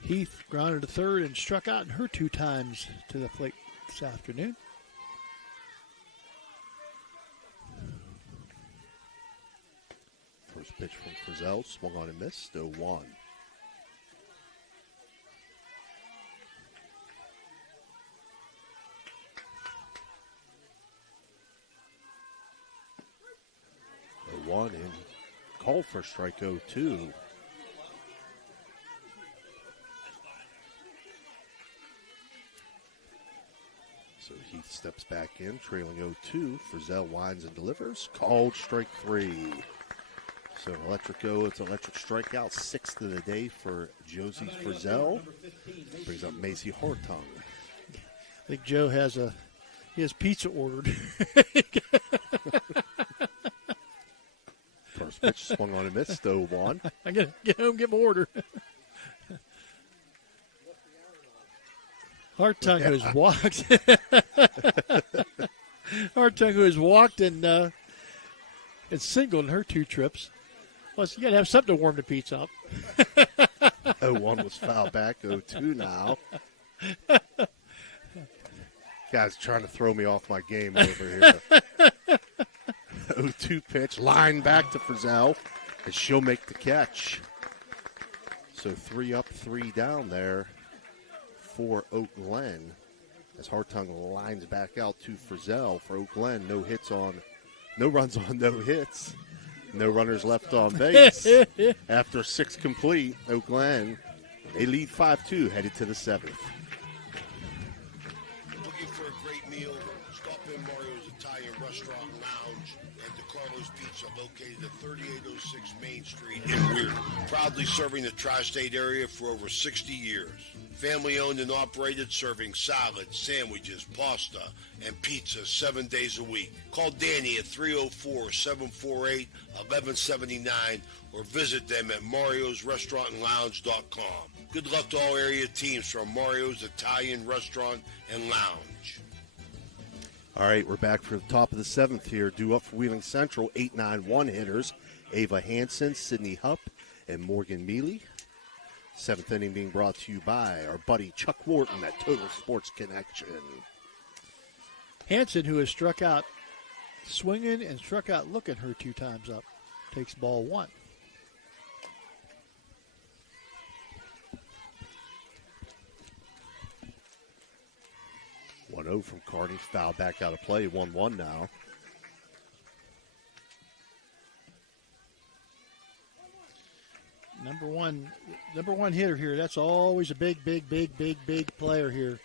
Heath grounded to third and struck out in her 2 times to the plate this afternoon. First pitch from Frizzell, swung on and missed, 0-1. And called for strike 0-2. So Heath steps back in, trailing 0-2. Frizzell winds and delivers. Called strike 3. So electric it's an electric strikeout, 6th of the day for Josie Frizzell. Brings up Macy Hartung. I think Joe has pizza ordered. First pitch swung on and missed, 0-1. I got to get home and get my order. Hartung, who has walked. Hartung, who has walked and singled in her 2 trips. Plus, you got to have something to warm the pizza up. 0-1 was fouled back, 0-2 now. Guys trying to throw me off my game over here. 0-2 pitch, line back to Frizzell, and she'll make the catch. So 3 up, 3 down there for Oak Glen. As Hartung lines back out to Frizzell for Oak Glen. No runs on no hits. No runners left on base. After 6 complete, Oak Glen They lead 5-2 headed to the 7th. Looking for a great meal? Stop in Mario's Italian Restaurant and Lounge and DeCarlo's Pizza, located at 3806 Main Street in Weir. Proudly serving the tri-state area for over 60 years. Family owned and operated, serving salads, sandwiches, pasta, and pizza 7 days a week. Call Danny at 304-748-1179 or visit them at mariosrestaurantandlounge.com. Good luck to all area teams from Mario's Italian Restaurant and Lounge. All right, we're back for the top of the 7th here. Due up for Wheeling Central, 8-9-1 hitters. Ava Hansen, Sydney Hupp, and Morgan Mealy. 7th inning being brought to you by our buddy Chuck Wharton at Total Sports Connection. Hansen, who has struck out swinging and struck out looking her 2 times up, takes ball 1. (1-0) from Carney. Foul back out of play. 1-1 now. Number one hitter here. That's always a big player here.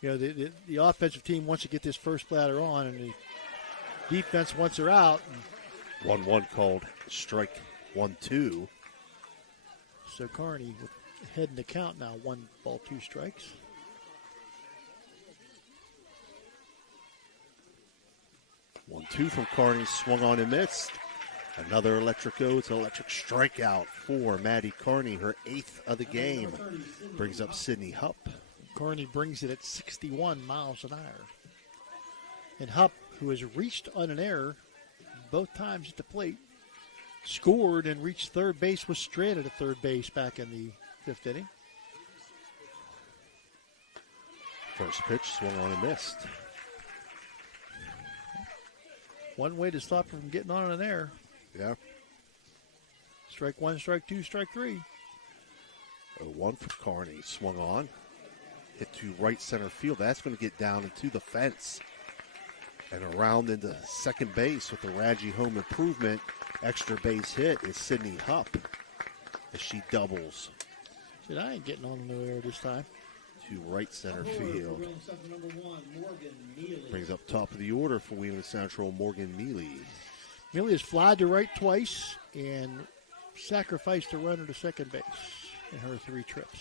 You know, the offensive team wants to get this first batter on, and the defense wants her out. 1-1 called strike 1-2. So Carney with head in the count now. 1 ball, 2 strikes. One, 2 from Carney, swung on and missed. Another electric it's an electric strikeout for Maddie Carney, her 8th of the game. Brings up Sydney Hupp. Carney brings it at 61 miles an hour. And Hupp, who has reached on an error both times at the plate, scored and reached third base, was stranded at third base back in the 5th inning. First pitch, swung on and missed. One way to stop her from getting on an error. Yeah. Strike 1, strike 2, strike 3. 0-1 for Carney. Swung on. Hit to right center field. That's going to get down into the fence. And around into second base with the Radji home improvement. Extra base hit is Sydney Hupp as she doubles. Said, I ain't getting on no error this time. To right center field. Brings up top of the order for Wheeling Central, Morgan Mealy. Mealy has flied to right twice and sacrificed a runner to second base in her 3 trips.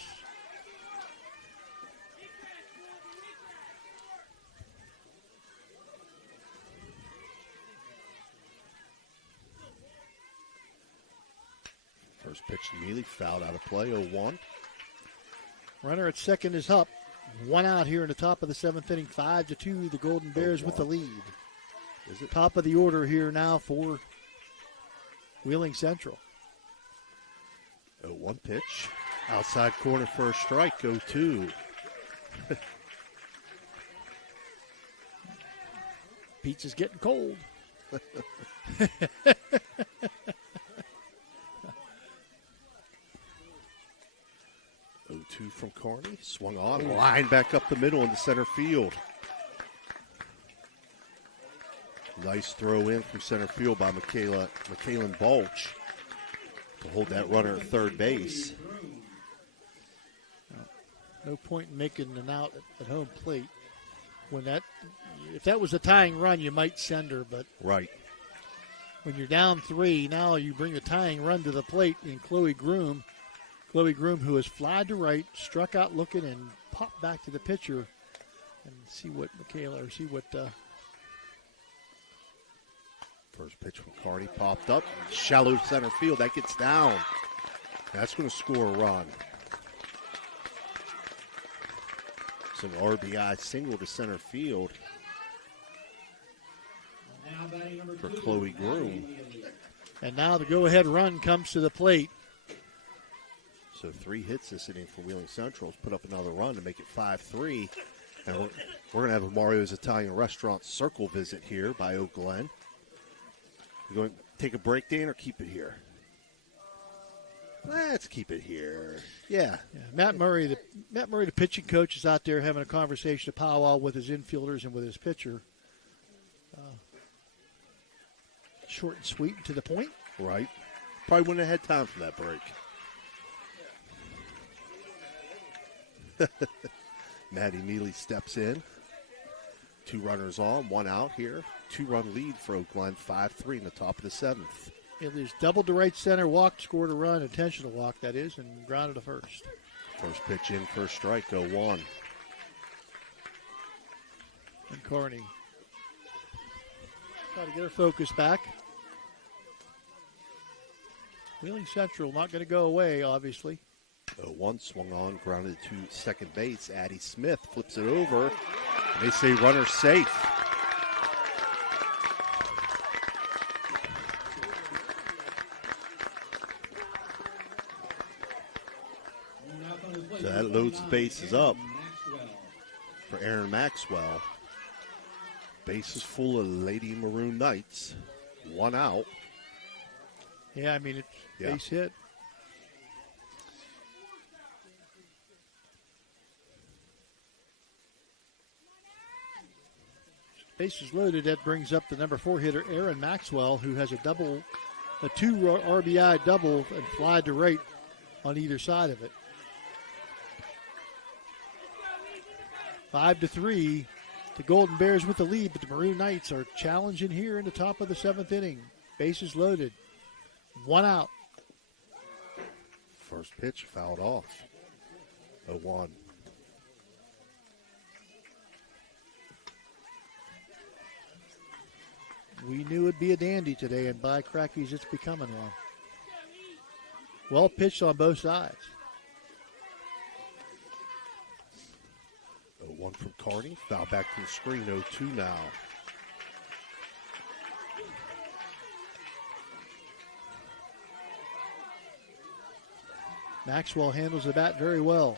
First pitch to Mealy, fouled out of play, 0-1. Runner at second is Hupp. 1 out here in the top of the 7th inning, 5-2. The Golden Bears with the lead. Is it? Top of the order here now for Wheeling Central. 0-1 pitch. Outside corner for a strike, 0-2. Pizza's getting cold. 0-2 from Carney. Swung on. Line back up the middle into center field. Nice throw in from center field by Michaelin Balch to hold that runner at third base. No point in making an out at home plate. If that was a tying run, you might send her, but right. When you're down 3, now you bring a tying run to the plate in Chloe Groom. Chloe Groom, who has flied to right, struck out looking, and popped back to the pitcher. And see what First pitch from Carney popped up. Shallow center field. That gets down. That's going to score a run. So an RBI single to center field for Chloe Groom. And now the go-ahead run comes to the plate. So 3 hits this inning for Wheeling Central. Put up another run to make it 5-3. And we're going to have a Mario's Italian Restaurant circle visit here by Oak Glen. You going to take a break, Dan, or keep it here? Let's keep it here. Yeah. Matt Murray, the pitching coach, is out there having a conversation, a powwow with his infielders and with his pitcher. Short and sweet and to the point. Right. Probably wouldn't have had time for that break. Maddie Neely steps in. 2 runners on, 1 out here. 2-run lead for Oak Glen, 5-3 in the top of the 7th. Yeah, there's double to right center, walk, scored a run, intentional walk, that is, and grounded to first. First pitch in, first strike, 0-1. And Carney try to get her focus back. Wheeling Central not going to go away, obviously. 0-1, swung on, grounded to second base. Addie Smith flips it over. And they say runner safe. So that loads the bases up for Aaron Maxwell. Bases full of Lady Maroon Knights. 1 out. Yeah, I mean, it's base hit. Bases loaded. That brings up the number 4 hitter, Aaron Maxwell, who has a 2 RBI double and fly to right on either side of it. 5-3. The Golden Bears with the lead, but the Maroon Knights are challenging here in the top of the 7th inning. Bases loaded. 1 out. First pitch fouled off. 0-1. We knew it'd be a dandy today, and by crackies, it's becoming one. Well pitched on both sides. 0-1 from Carney. Foul back to the screen. 0-2 now. Maxwell handles the bat very well.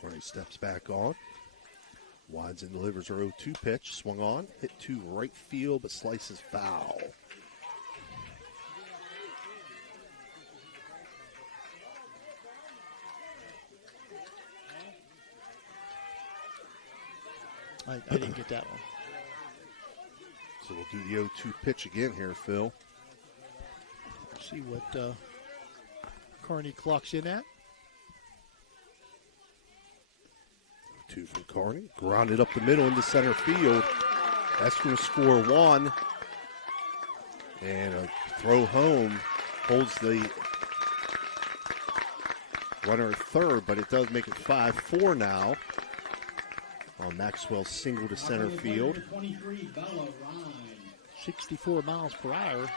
Carney steps back on. Winds and delivers her 0-2 pitch. Swung on. Hit to right field, but slices foul. I didn't get that one. So we'll do the 0-2 pitch again here, Phil. Let's see what Carney clocks in at. 2 from Carney. Grounded up the middle into center field. That's going to score 1. And a throw home holds the runner at third, but it does make it 5-4 now. On Maxwell's single to center field. 64 miles per hour.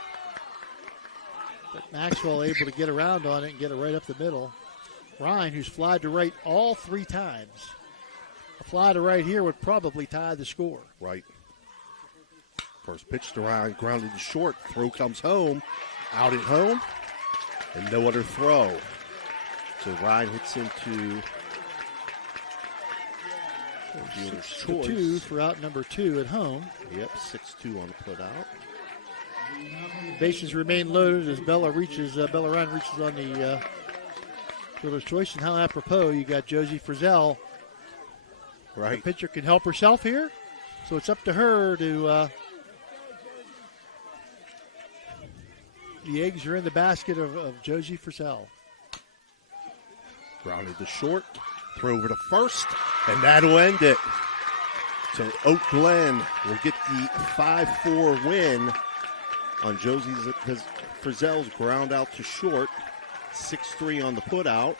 But Maxwell able to get around on it and get it right up the middle. Ryan, who's flied to right all 3 times. A fly to right here would probably tie the score. Right. First pitch to Ryan, grounded to short. Throw comes home. Out at home. And no other throw. So Ryan hits into fielder's choice. 2 for out number 2 at home. Yep, 6-2 on the put out. Bases remain loaded as Bella Ryan reaches on the fielder's choice. And how apropos, you got Josie Frizzell. Right. The pitcher can help herself here, so it's up to her to. The eggs are in the basket of Josie Frizzell. Grounded to short. Throw over to first, and that'll end it. So Oak Glen will get the 5-4 win on Josie's Frizzell's ground out to short. 6-3 on the put out.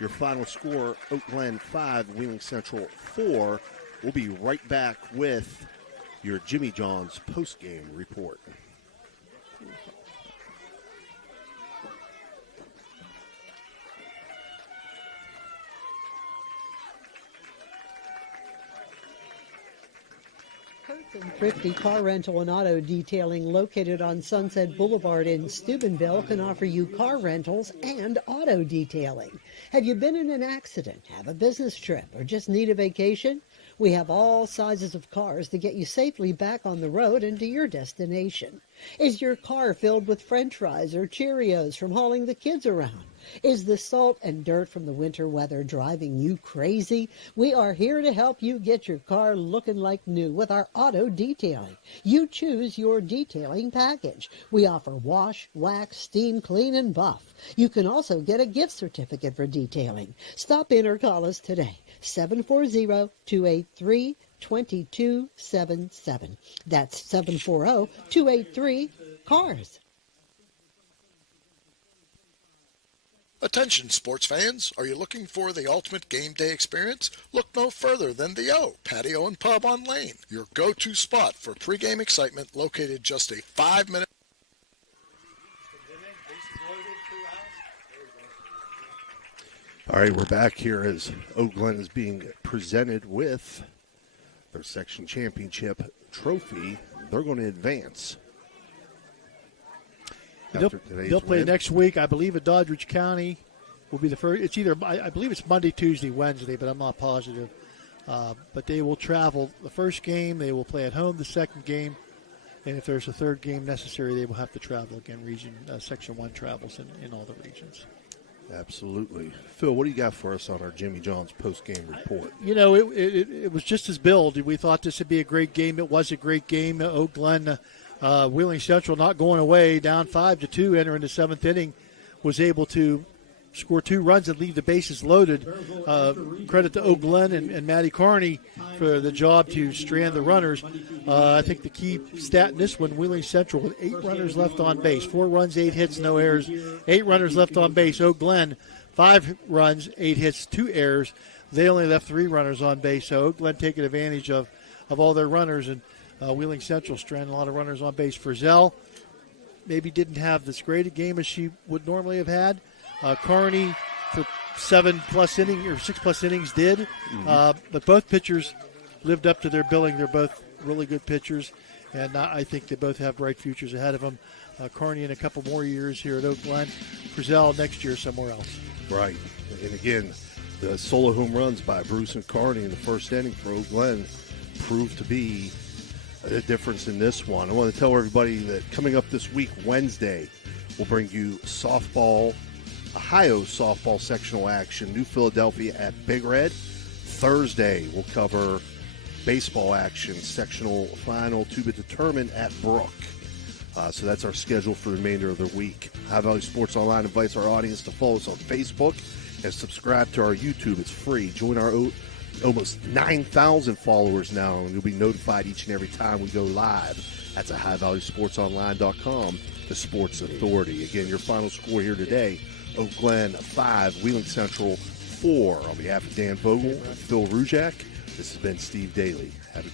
Your final score, Oak Glen 5, Wheeling Central 4. We'll be right back with your Jimmy John's postgame report. Thrifty Car Rental and Auto Detailing located on Sunset Boulevard in Steubenville can offer you car rentals and auto detailing. Have you been in an accident, have a business trip, or just need a vacation? We have all sizes of cars to get you safely back on the road and to your destination. Is your car filled with French fries or Cheerios from hauling the kids around? Is the salt and dirt from the winter weather driving you crazy? We are here to help you get your car looking like new with our auto detailing. You choose your detailing package. We offer wash, wax, steam, clean, and buff. You can also get a gift certificate for detailing. Stop in or call us today, 740-283-2277. That's 740-283-CARS. Attention sports fans, are you looking for the ultimate game day experience? Look no further than the O Patio and Pub on Lane, your go-to spot for pregame excitement, located just a 5-minute. All right, we're back here as Oak Glen is being presented with their section championship trophy. They're going to advance. They'll play next week, I believe, at Doddridge County. Will be the first. It's either, I believe it's Monday, Tuesday, Wednesday, but I'm not positive. But they will travel the first game. They will play at home the second game, and if there's a third game necessary, they will have to travel again. Section 1 travels in all the regions. Absolutely. Phil, what do you got for us on our Jimmy John's post-game report? You know, it was just as billed. We thought this would be a great game. It was a great game. Oak Glen, Wheeling Central not going away, down 5-2, entering the seventh inning, was able to score 2 runs and leave the bases loaded. Credit to Oak Glen and Matty Carney for the job to strand the runners. I think the key stat in this one, Wheeling Central with 8 runners left on base, 4 runs, 8 hits, no errors, 8 runners left on base. Oak Glen, 5 runs, 8 hits, 2 errors. They only left 3 runners on base, so Oak Glen taking advantage of all their runners, and Wheeling Central stranded a lot of runners on base. Frizzell maybe didn't have as great a game as she would normally have had. Carney for 7+ innings or 6+ innings did, but both pitchers lived up to their billing. They're both really good pitchers, and I think they both have bright futures ahead of them. Carney in a couple more years here at Oak Glen, Frizzell next year somewhere else. Right, and again, the solo home runs by Bruce and Carney in the first inning for Oak Glen proved to be a difference in this one. I want to tell everybody that coming up this week, Wednesday, we'll bring you softball, Ohio softball sectional action, New Philadelphia at Big Red. Thursday, we'll cover baseball action, sectional final to be determined at Brook. So that's our schedule for the remainder of the week. High Valley Sports Online invites our audience to follow us on Facebook and subscribe to our YouTube. It's free. Join our almost 9,000 followers now, and you'll be notified each and every time we go live. That's at highvalleyssportsonline.com, the sports authority. Again, your final score here today, Oak Glen 5, Wheeling Central 4. On behalf of Dan Vogel and Phil Rujak, this has been Steve Daly. Have a good